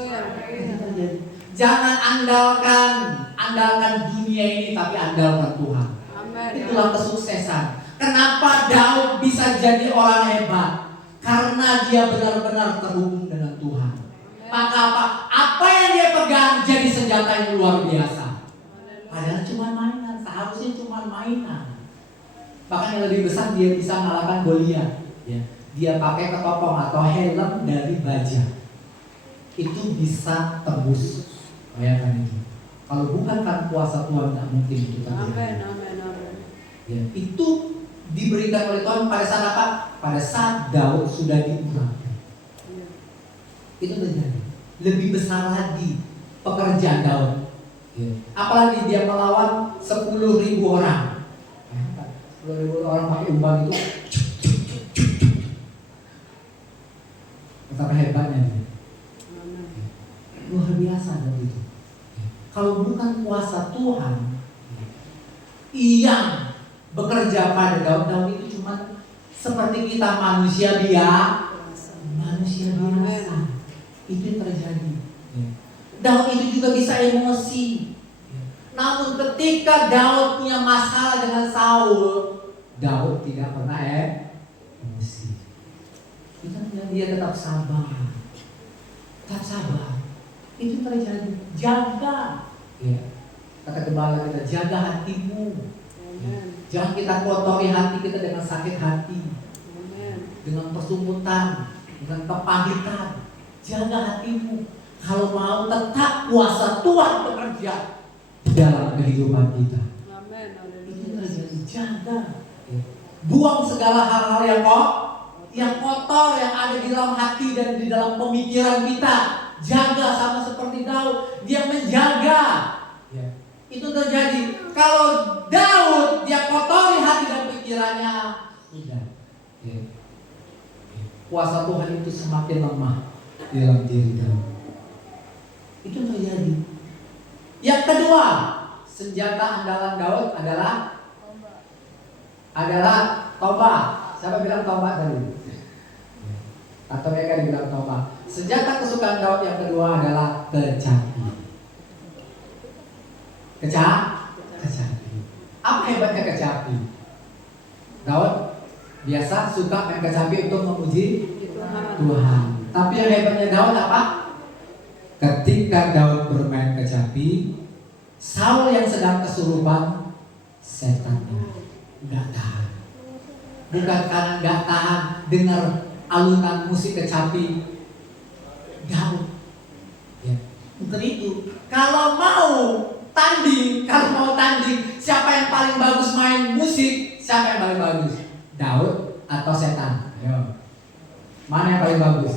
Jangan andalkan dunia ini, tapi andalkan Tuhan. Itulah kesuksesan. Kenapa Daud bisa jadi orang hebat? Karena dia benar-benar terhubung dengan Tuhan. Maka apa yang dia pegang jadi senjata yang luar biasa. Padahal cuma mainan, seharusnya cuma mainan. Bahkan yang lebih besar, dia bisa mengalahkan Goliat. Ya. Dia pakai ketopong atau helm dari baja. Itu bisa tembus. Bayangkan itu. Kalau bukan kan kuasa Tuhan, nggak mungkin itu terjadi. Ya, itu diberikan oleh Tuhan pada saat apa? Pada saat Daud sudah diurapi. Itu terjadi. Lebih besar lagi pekerjaan Daud. Ya. Apalagi dia melawan 10.000 orang. 10.000 orang pakai umpan itu. Betapa hebatnya dia. Luar biasa Daud itu. Kalau bukan kuasa Tuhan yang bekerja pada Daud itu cuma seperti kita manusia biasa. Itu yang terjadi. Daud itu juga bisa emosi. Namun ketika Daud punya masalah dengan Saul, Daud tidak pernah emosi. Itu dia tetap sabar. Tetap sabar. Itu terjadi. Jaga. Ya. Kata gembala kita, jaga hatimu. Jangan kita kotori hati kita dengan sakit hati. Dengan persumputan, dengan kepahitan. Jaga hatimu. Kalau mau tetap kuasa Tuhan bekerja di dalam kehidupan kita. Itu terjadi. Jaga. Buang segala hal-hal yang kotor yang ada di dalam hati dan di dalam pemikiran kita. Jaga sama seperti Daud. Dia menjaga. Itu terjadi. Kalau Daud dia kotori hati dan pikirannya, sudah. Kuasa Tuhan itu semakin lemah di dalam diri Daud. Itu terjadi. Yang kedua, senjata andalan Daud adalah tobat. Siapa bilang tobat tadi? Atau mereka dibilang tobat. Senjata kesukaan Daud yang kedua adalah kecapi. Kecapi. Apa hebatnya kecapi? Daud biasa suka main kecapi untuk memuji Tuhan. Tapi yang hebatnya Daud apa? Ketika Daud bermain kecapi, Saul yang sedang kesurupan, setannya nggak tahan. Bukan karena nggak tahan dengar alunan musik kecapi Daud. Ya. Bukan itu. Kalau mau tanding, kalau mau tanding, siapa yang paling bagus main musik? Siapa yang paling bagus? Daud atau setan? Ayo. Mana yang paling bagus?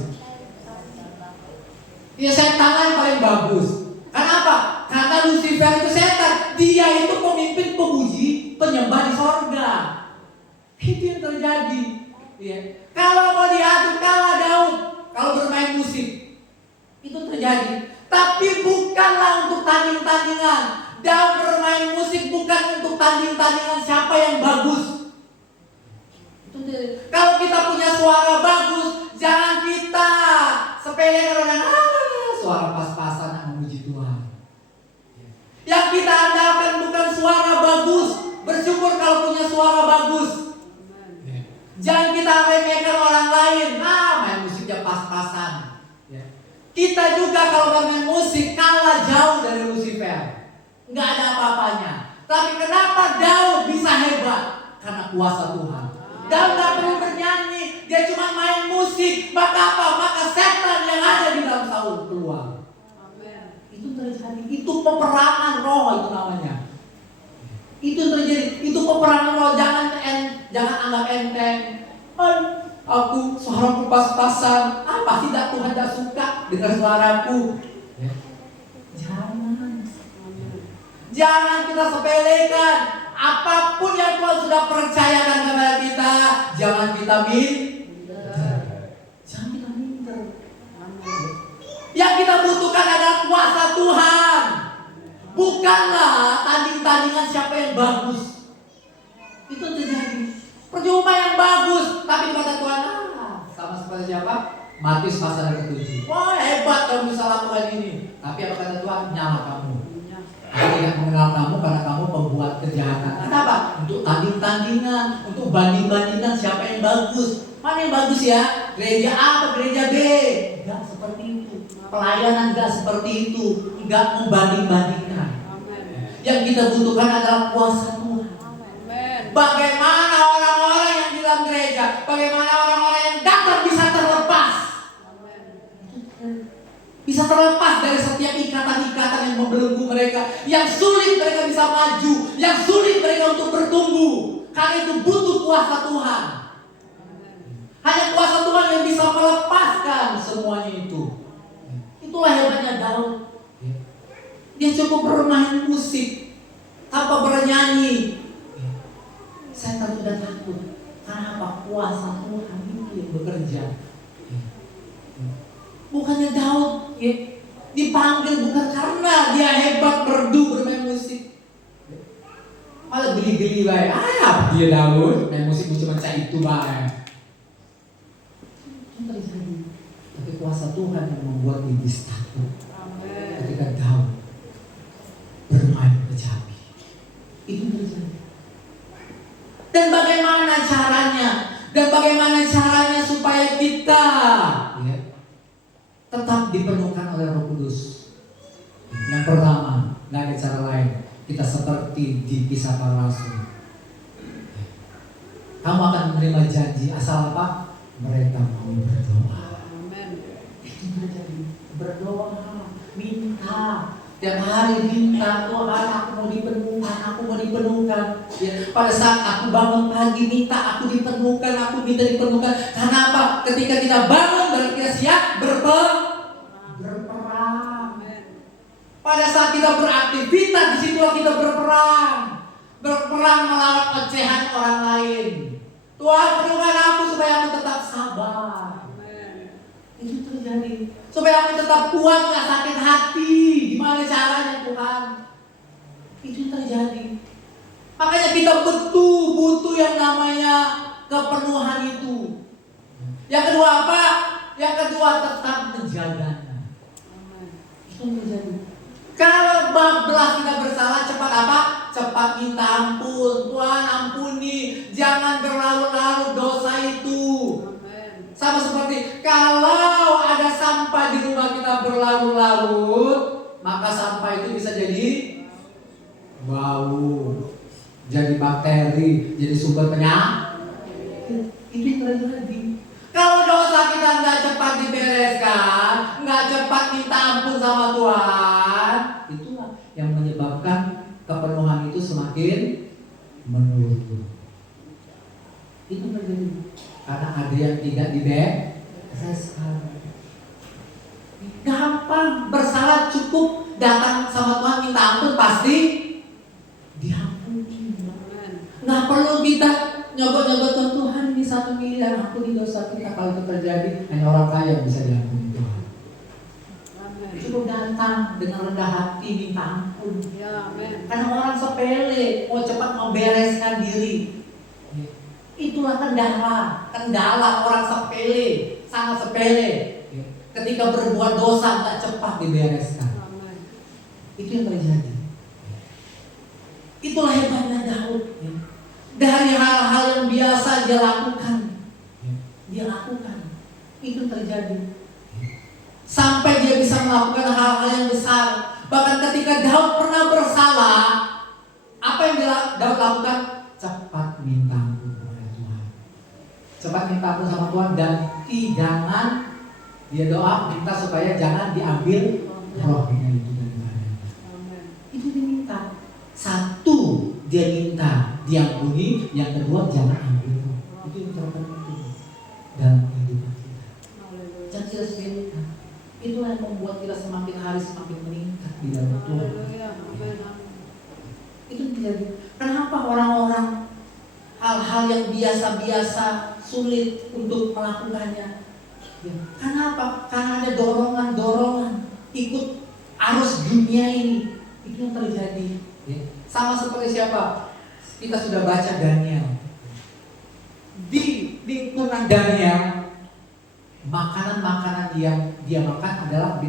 Ya setan lah yang paling bagus. Kenapa? Karena Lucifer itu setan. Dia itu pemimpin pemuji, penyembah di sorga. Itu yang terjadi. Ya. Kalau mau diadu kalah Daud kalau bermain musik. Itu terjadi. Tapi bukanlah untuk tanding-tandingan. Daud bermain musik bukan untuk tanding-tandingan siapa yang bagus. Itu terjadi. Kalau kita punya suara bagus, jangan kita sepelekan dengan suara pas-pasan yang memuji Tuhan. Yang kita andalkan bukan suara bagus. Bersyukur kalau punya suara bagus. Jangan kita remehkan orang lain. Main musiknya pas-pasan. Kita juga kalau bermain musik kalah jauh dari Lucifer. Nggak ada apa-apanya. Tapi kenapa Daud bisa hebat? Karena kuasa Tuhan. Daud nggak perlu bernyanyi. Dia cuma main musik. Maka apa? Maka setan yang ada di dalam Saul keluar. Itu terjadi. Itu peperangan roh itu namanya. Itu terjadi. Itu peperangan roh. Jangan anggap enteng. Aku suaraku pas-pasan. Pasti Tuhan tidak suka dengan suaraku. Jangan kita sepelekan. Apapun yang Tuhan sudah percayakan kepada kita, jangan kita minder. Jangan kita minder. Yang kita butuhkan adalah kuasa Tuhan. Bukanlah tanding-tandingan siapa yang bagus. Itu terjadi. Percuma yang bagus, tapi kata Tuhan, sama seperti siapa? Matius pasal ke-7. Wah hebat kamu bisa lakukan ini. Tapi apa kata Tuhan? Nyala kamu. Aku tidak mengenal kamu karena kamu pembuat kejahatan. Kenapa? Untuk tanding-tandingan, untuk banding-bandingan siapa yang bagus. Mana yang bagus ya? Gereja A atau gereja B? Enggak seperti itu. Pelayanan enggak seperti itu. Enggak membanding-bandingkan. Yang kita butuhkan adalah kuasa Tuhan. Bagaimana orang-orang yang di dalam gereja, bagaimana orang-orang yang datang bisa terlepas. Bisa terlepas dari setiap ikatan-ikatan yang membelenggu mereka. Yang sulit mereka bisa maju. Yang sulit mereka untuk bertumbuh. Karena itu butuh kuasa Tuhan. Hanya kuasa Tuhan yang bisa melepaskan semuanya itu. Itulah hebatnya Daud. Dia cukup bermain musik tanpa bernyanyi. Setan sudah takut. Kenapa? Kuasa Tuhan itu yang bekerja. Bukannya Daud dipanggil bukan karena dia hebat merdu bermain musik. Malah geli-geli baik. Apa dia Daud main musik cuma itu baik. Itu terjadi. Tapi kuasa Tuhan yang membuat iblis takut. Ketika Daud bermain kecapi. Itu terjadi. Dan bagaimana caranya? Dan bagaimana caranya supaya kita tetap dipenuhkan oleh Roh Kudus? Yang pertama, nggak ada cara lain. Kita seperti di Kisah Para Rasul. Kamu akan menerima janji asal apa? Mereka mau berdoa. Itu terjadi. Berdoa, minta. Tiap hari minta, Tuhan aku mau dipenuhkan, aku mau dipenuhkan. Pada saat aku bangun pagi minta aku dipenuhkan, aku minta dipenuhkan. Karena apa? Ketika kita bangun dan kita siap berperang. Pada saat kita beraktivitas di situ kita berperang melawan ocehan orang lain. Tuhan penuhkan aku supaya aku tetap sabar. Itu terjadi. Supaya aku tetap kuat, gak sakit hati. Gimana caranya Tuhan? Itu terjadi. Makanya kita butuh yang namanya kepenuhan itu. Yang kedua apa? Yang kedua tetap menjaganya. Itu terjadi. Kalau bablas kita bersalah, cepat apa? Cepat minta ampun. Tuhan ampuni. Jangan berlarut-larut dosa itu. Sama seperti kalau ada sampah di rumah kita berlarut-larut, maka sampah itu bisa jadi bau, jadi bakteri, jadi sumber penyakit. Itu terjadi. Kalau dosa kita nggak cepat dibereskan, nggak cepat minta ampun sama Tuhan, itulah yang menyebabkan Itu terjadi karena ada yang tidak dibereskan. Gampang, bersalah cukup datang sama Tuhan minta ampun pasti diampuni. Nggak perlu kita nyogok-nyogok Tuhan ini 1 miliar ampuni dosa kita. Kalau itu terjadi hanya orang kaya yang bisa diampuni Tuhan. Cukup datang dengan rendah hati minta ampun. Karena orang sepele mau cepat membereskan diri. Itulah kendala orang sepele, sangat sepele. Ketika berbuat dosa tak cepat dibereskan. Itu yang terjadi. Itulah hebatnya Daud. Dari hal-hal yang biasa dia lakukan, itu terjadi. Sampai dia bisa melakukan hal-hal yang besar. Bahkan ketika Daud pernah bersalah, apa yang Daud lakukan? Cepat minta ampun kepada Tuhan. Cepat minta ampun sama Tuhan dan jangan dia doa minta supaya jangan diambil rohnya itu dari badannya. Itu diminta. 1 dia minta diampuni, yang kedua jangan ambil roh. Itu yang terpenting dalam kehidupan kita. Jangan kita minta. Itulah yang membuat kita semakin hari semakin meningkat di dalam Tuhan. Itu terjadi. Kenapa orang-orang hal-hal yang biasa-biasa sulit untuk melakukannya? Kenapa? Karena ada dorongan ikut arus dunia ini. Itu yang terjadi. Sama seperti siapa? Kita sudah baca Daniel. Di lingkungan Daniel, makanan-makanan yang dia makan adalah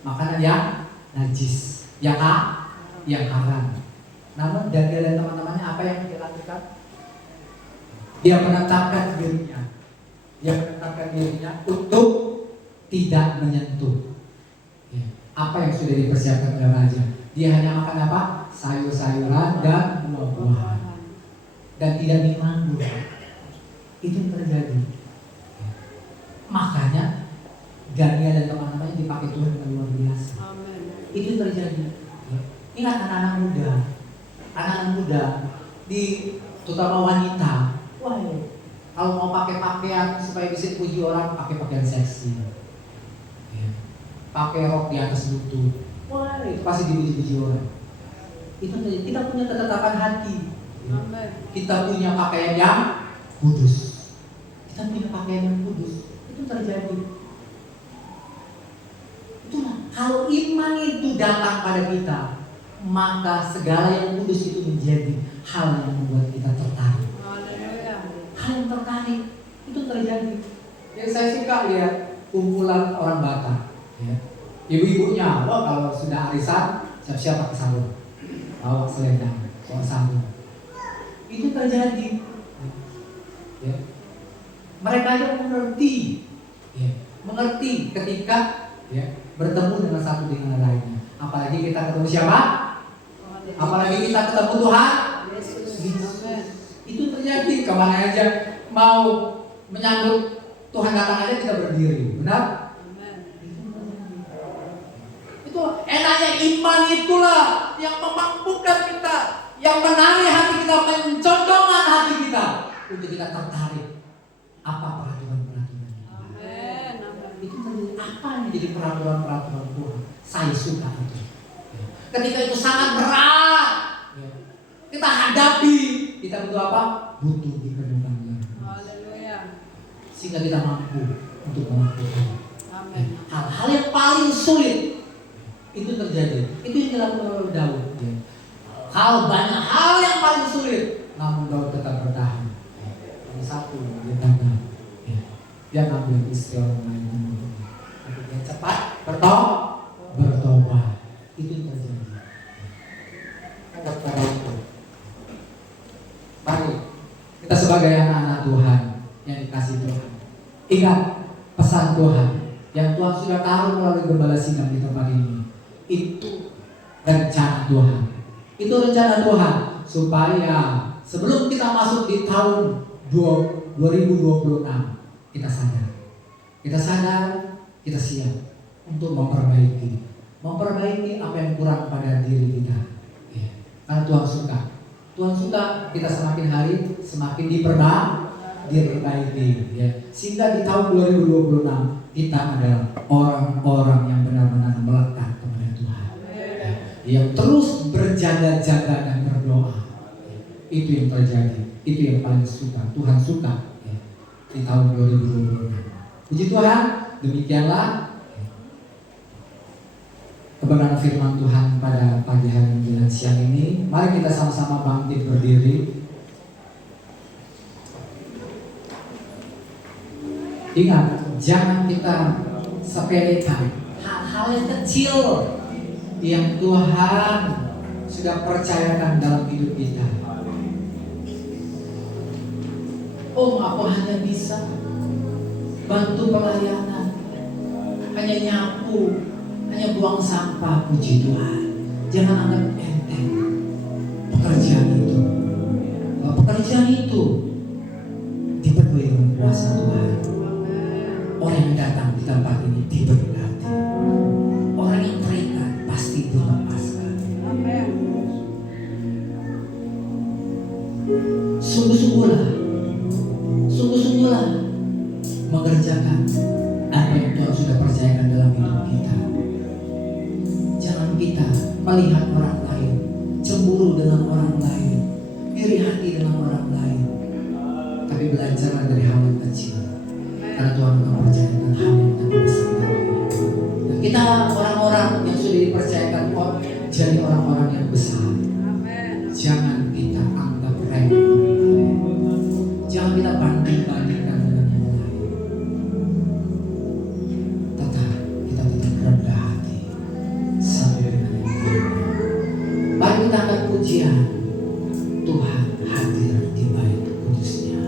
makanan yang najis, yang haram. Namun Daniel dan teman-temannya apa yang dia lakukan? Dia menetapkan dirinya untuk tidak menyentuh apa yang sudah dipersiapkan oleh raja. Dia hanya makan apa? Sayur-sayuran dan buah-buahan, dan tidak minum anggur. Itu yang terjadi. Makanya Daniel dan teman-temannya dipakai Tuhan dengan luar biasa. Itu yang terjadi. Ingat anak-anak muda di terutama wanita. Wah, kalau mau pakai pakaian supaya bisa puji orang, pakai pakaian seksi, pakai rok di atas lutut. Wah, itu pasti dipuji-puji orang. Itu kita punya ketetapan hati. Kita punya pakaian yang kudus. Kita punya pakaian yang kudus. Itu terjadi. Itulah kalau iman itu datang pada kita, maka segala yang kudus itu menjadi hal yang membuat kita tertarik. Hal yang tertarik itu terjadi. Yang saya suka lihat kumpulan orang Batak. Ibu-ibunya, wah kalau sudah arisan siap-siap pakai sarung, bawa selendang, bawa sarung. Itu terjadi. Mereka aja mengerti ketika bertemu dengan satu dengan lainnya. Apalagi kita ketemu siapa? Apalagi kita ketemu Tuhan. Itu terjadi. Kemana aja mau menyambut Tuhan datang aja kita berdiri, benar? Enaknya iman itulah yang memampukan kita, yang menarik hati kita, mencondongkan hati kita untuk kita tertarik. Apa peraturan-peraturan? Itu apa yang menjadi peraturan-peraturan Tuhan? Saya suka itu. Ketika itu sangat berat, kita hadapi, kita butuh apa? Butuh dipenuhkan. Sehingga kita mampu untuk melakukan hal-hal yang paling sulit. Itu terjadi. Itu yang dilakukan oleh Daud. Banyak hal yang paling sulit, namun Daud tetap bertahan. Yang satu dia tanda, dia ngambil istri orang lain. Dia cepat bertobat. Itu yang terjadi. Mari kita sebagai anak-anak Tuhan yang dikasihi Tuhan, ingat pesan Tuhan yang Tuhan sudah taruh melalui Gembala Sinan di tempat ini. Itu rencana Tuhan. Itu rencana Tuhan supaya sebelum kita masuk di tahun 2026 kita sadar, kita siap untuk memperbaiki apa yang kurang pada diri kita. Karena Tuhan suka kita semakin hari semakin diperbaiki. diperbaiki ya. Sehingga di tahun 2026 kita adalah orang-orang yang benar-benar melekat kepada Tuhan. Ya. Yang terus berjaga-jaga dan berdoa. Ya. Itu yang terjadi. Itu yang paling suka. Tuhan suka ya. Di tahun 2026. Puji Tuhan, demikianlah kebenaran firman Tuhan pada pagi hari menjelang siang ini. Mari kita sama-sama bangkit berdiri. Ingat, jangan kita sepelekan hal-hal yang kecil yang Tuhan sudah percayakan dalam hidup kita. Oh, aku hanya bisa bantu pelayanan, hanya nyapu, hanya buang sampah. Puji Tuhan, jangan anggap enteng pekerjaan itu. Kalau pekerjaan itu dipenuhi dengan kuasa Tuhan, orang yang datang di tempat ini diberkati. Orang yang terikat pasti dilepaskan. Sungguh-sungguhlah mengerjakan apa yang Tuhan sudah percayakan dalam hidup kita. Jangan kita melihat orang lain, cemburu dengan orang lain, iri hati dengan orang lain, tapi belajarlah dari hal yang kecil. Karena Tuhan akan percayakan hal yang lebih besar dalam hidup. Dan kita orang-orang yang sudah dipercayakan jadi orang-orang yang besar. Jangan kita anggap remeh orang lain. Jangan kita banding-bandingkan dengan yang lain. Kita tetap rendah hati satu dengan yang lain. Mari kita angkat pujian. Tuhan hadir di bait kudusnya.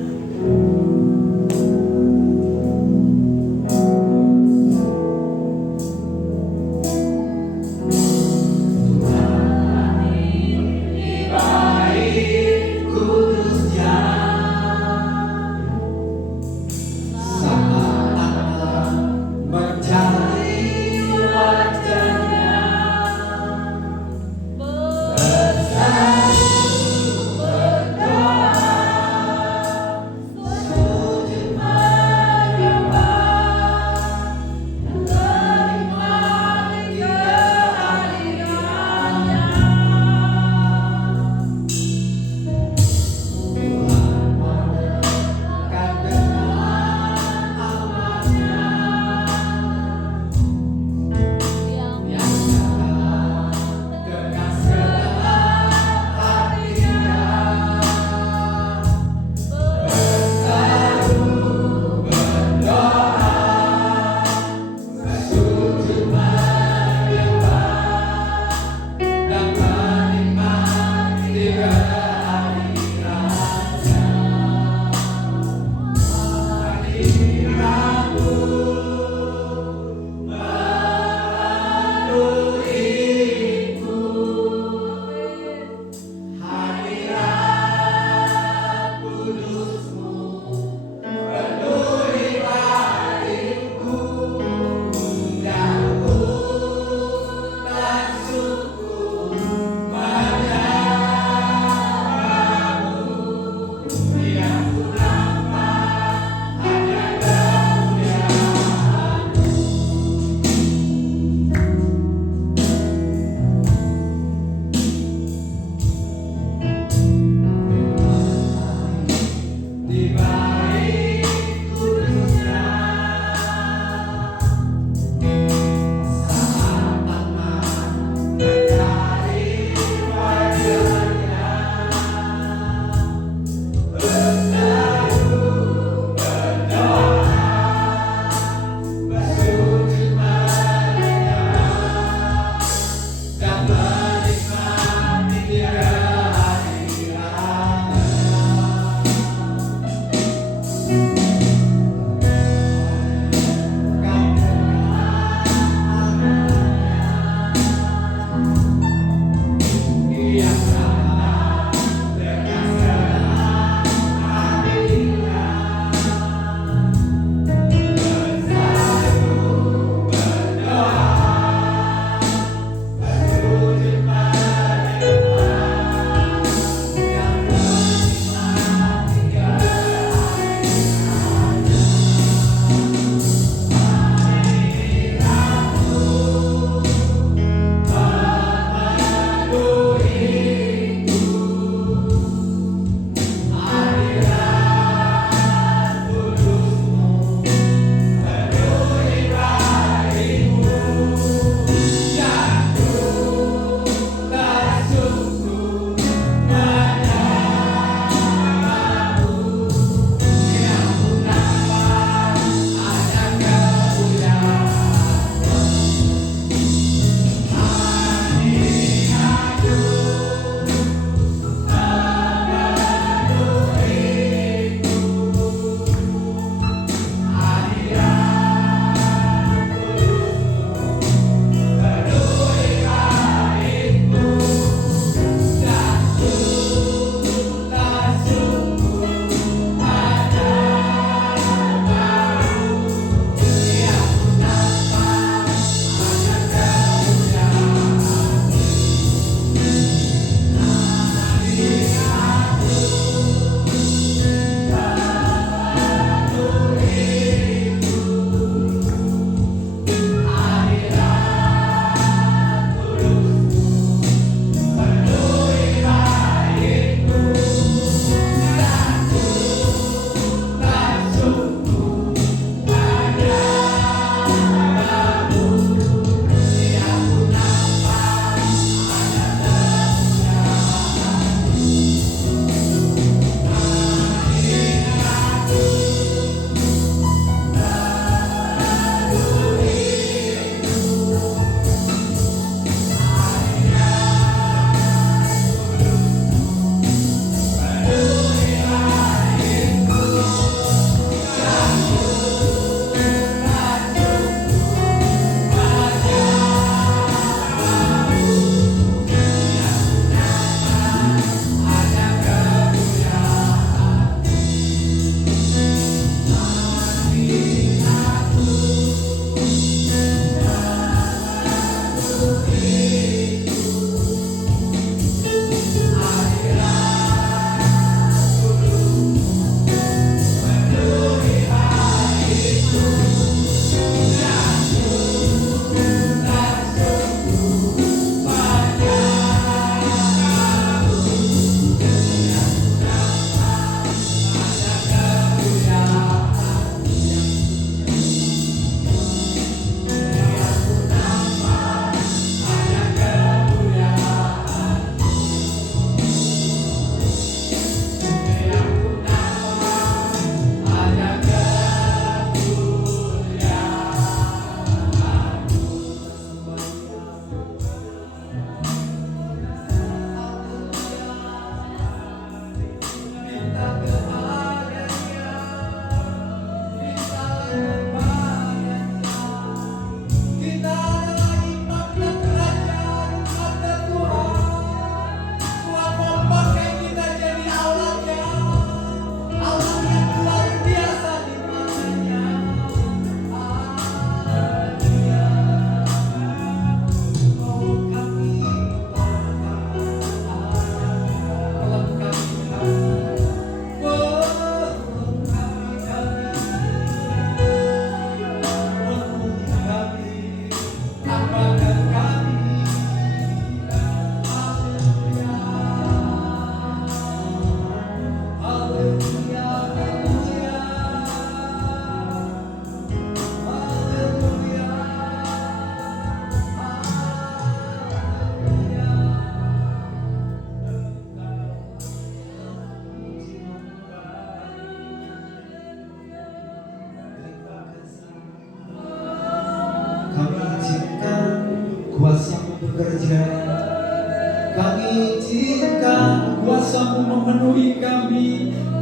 memenuhi kami,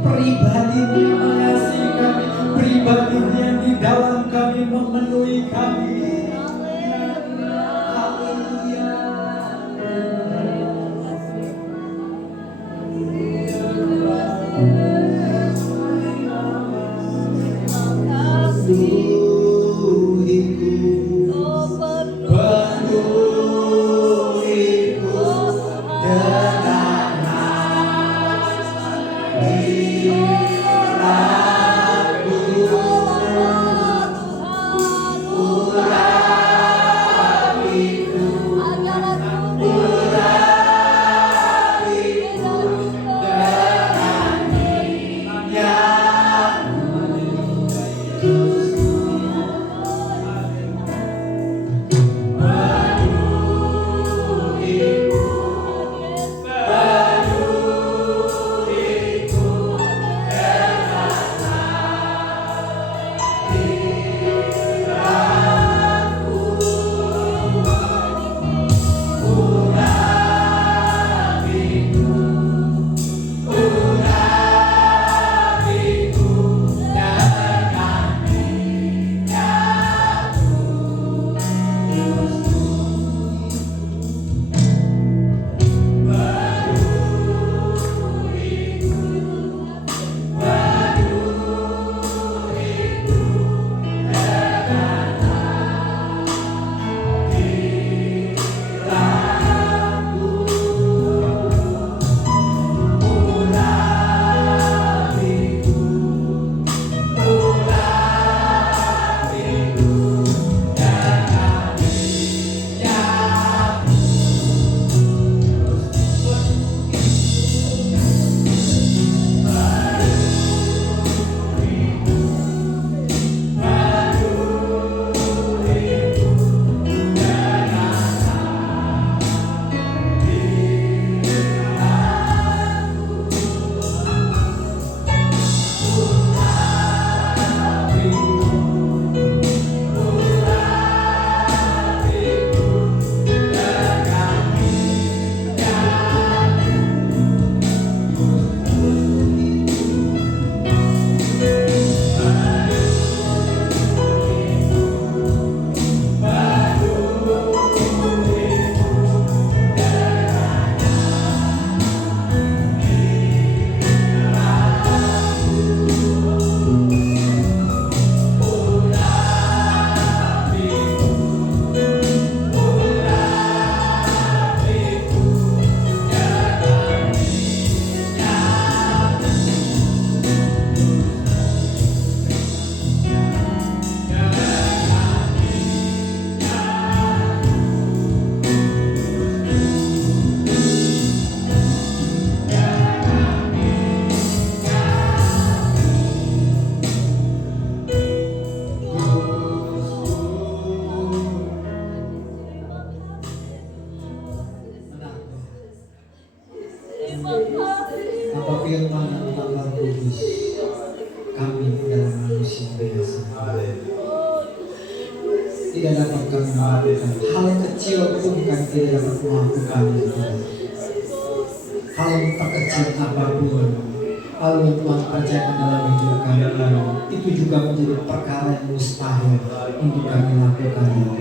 pribadimu yang mengasihi kami, pribadimu yang di dalam kami memenuhi kami. Apa firman tentang Roh Kudus kami adalah manusia biasa. Tidak dapat kami melakukan hal yang kecil pun kami tidak dapat melakukan itu. Hal yang terkecil apapun, hal yang Tuhan percayakan dalam hidup kami itu juga menjadi perkara yang mustahil untuk kami lakukan ya Tuhan.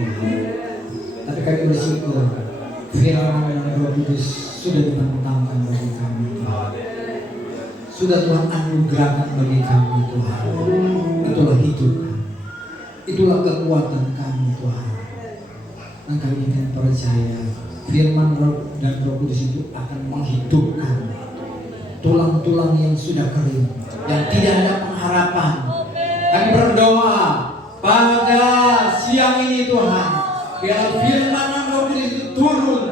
Tapi kami bersyukur firman dan Roh Kudus sudah dibentangkan bagi kami Tuhan. Sudah Tuhan anugerahkan bagi kami Tuhan. Itulah hidup kami. Itulah kekuatan kami Tuhan. Dan kami ingin percaya firman dan Roh Kudus itu akan menghidupkan tulang-tulang yang sudah kering, yang tidak ada pengharapan. Kami berdoa pada siang ini Tuhan, biar firman dan Roh Kudus itu turun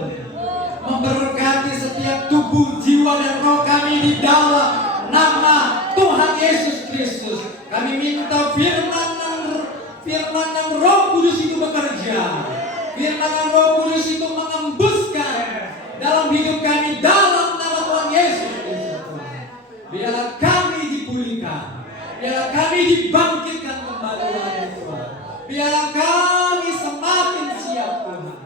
memberkati setiap tubuh, jiwa dan roh kami di dalam nama Tuhan Yesus Kristus. Kami minta firman dan Roh Kudus itu bekerja. Firman dan Roh Kudus itu mengembuskan dalam hidup kami dalam nama Tuhan Yesus Kristus. Biarlah kami dipulihkan, biarlah kami dibangkitkan kembali lagi Tuhan. Biarlah kami semakin siap Tuhan,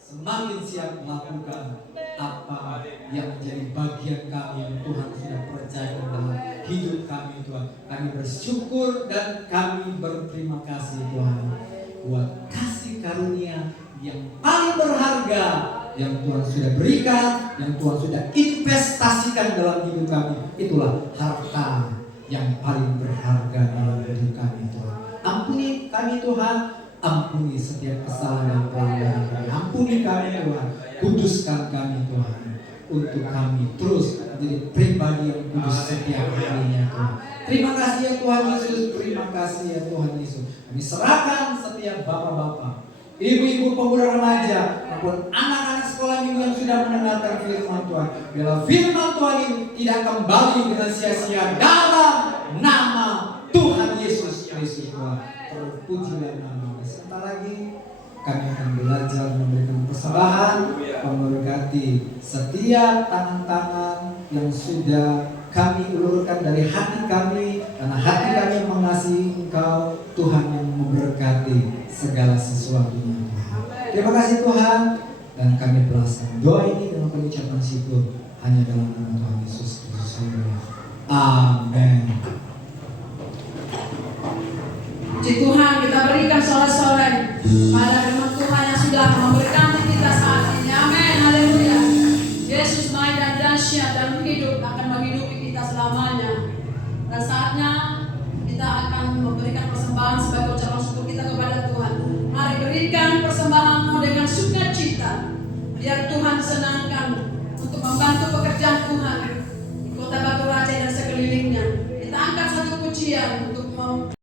semakin siap melakukan apa yang menjadi bagian kami yang Tuhan sudah percayakan dalam hidup kami Tuhan. Kami bersyukur dan kami berterima kasih Tuhan buat kasih karunia yang paling berharga yang Tuhan sudah berikan, yang Tuhan sudah investasikan dalam hidup kami. Itulah harta yang paling berharga dalam hidup kami Tuhan. Ampuni kami Tuhan, ampuni setiap kesalahan dan pelanggaran kami. Ampuni kami Tuhan, kuduskan kami Tuhan, untuk kami terus menjadi pribadi yang kudus setiap harinya Tuhan. Terima kasih ya Tuhan Yesus, terima kasih ya Tuhan Yesus. Kami serahkan setiap bapak-bapak, ibu-ibu pemuda remaja, maupun anak-anak sekolah minggu yang sudah mendengarkan firman Tuhan. Biarlah firman Tuhan ini tidak kembali dengan sia-sia dalam nama Tuhan Yesus Kristus Tuhan. Terpujilah nama. Sebentar lagi kami akan belajar memberikan persembahan, memberkati setiap tangan-tangan yang sudah kami ulurkan dari hati kami, karena hati kami yang mengasihi Engkau, Tuhan yang memberkati segala sesuatunya Tuhan. Terima kasih Tuhan, dan kami balaskan doa ini dengan pengucapan syukur hanya dalam nama Tuhan Yesus Kristus. Amin. Puji Tuhan, kita berikan sorak-sorai pada firman Tuhan yang sudah memberkati kita saat ini. Amin, haleluya. Yesus baik dan dahsyat dan hidup akan menghidupi kita selamanya. Dan saatnya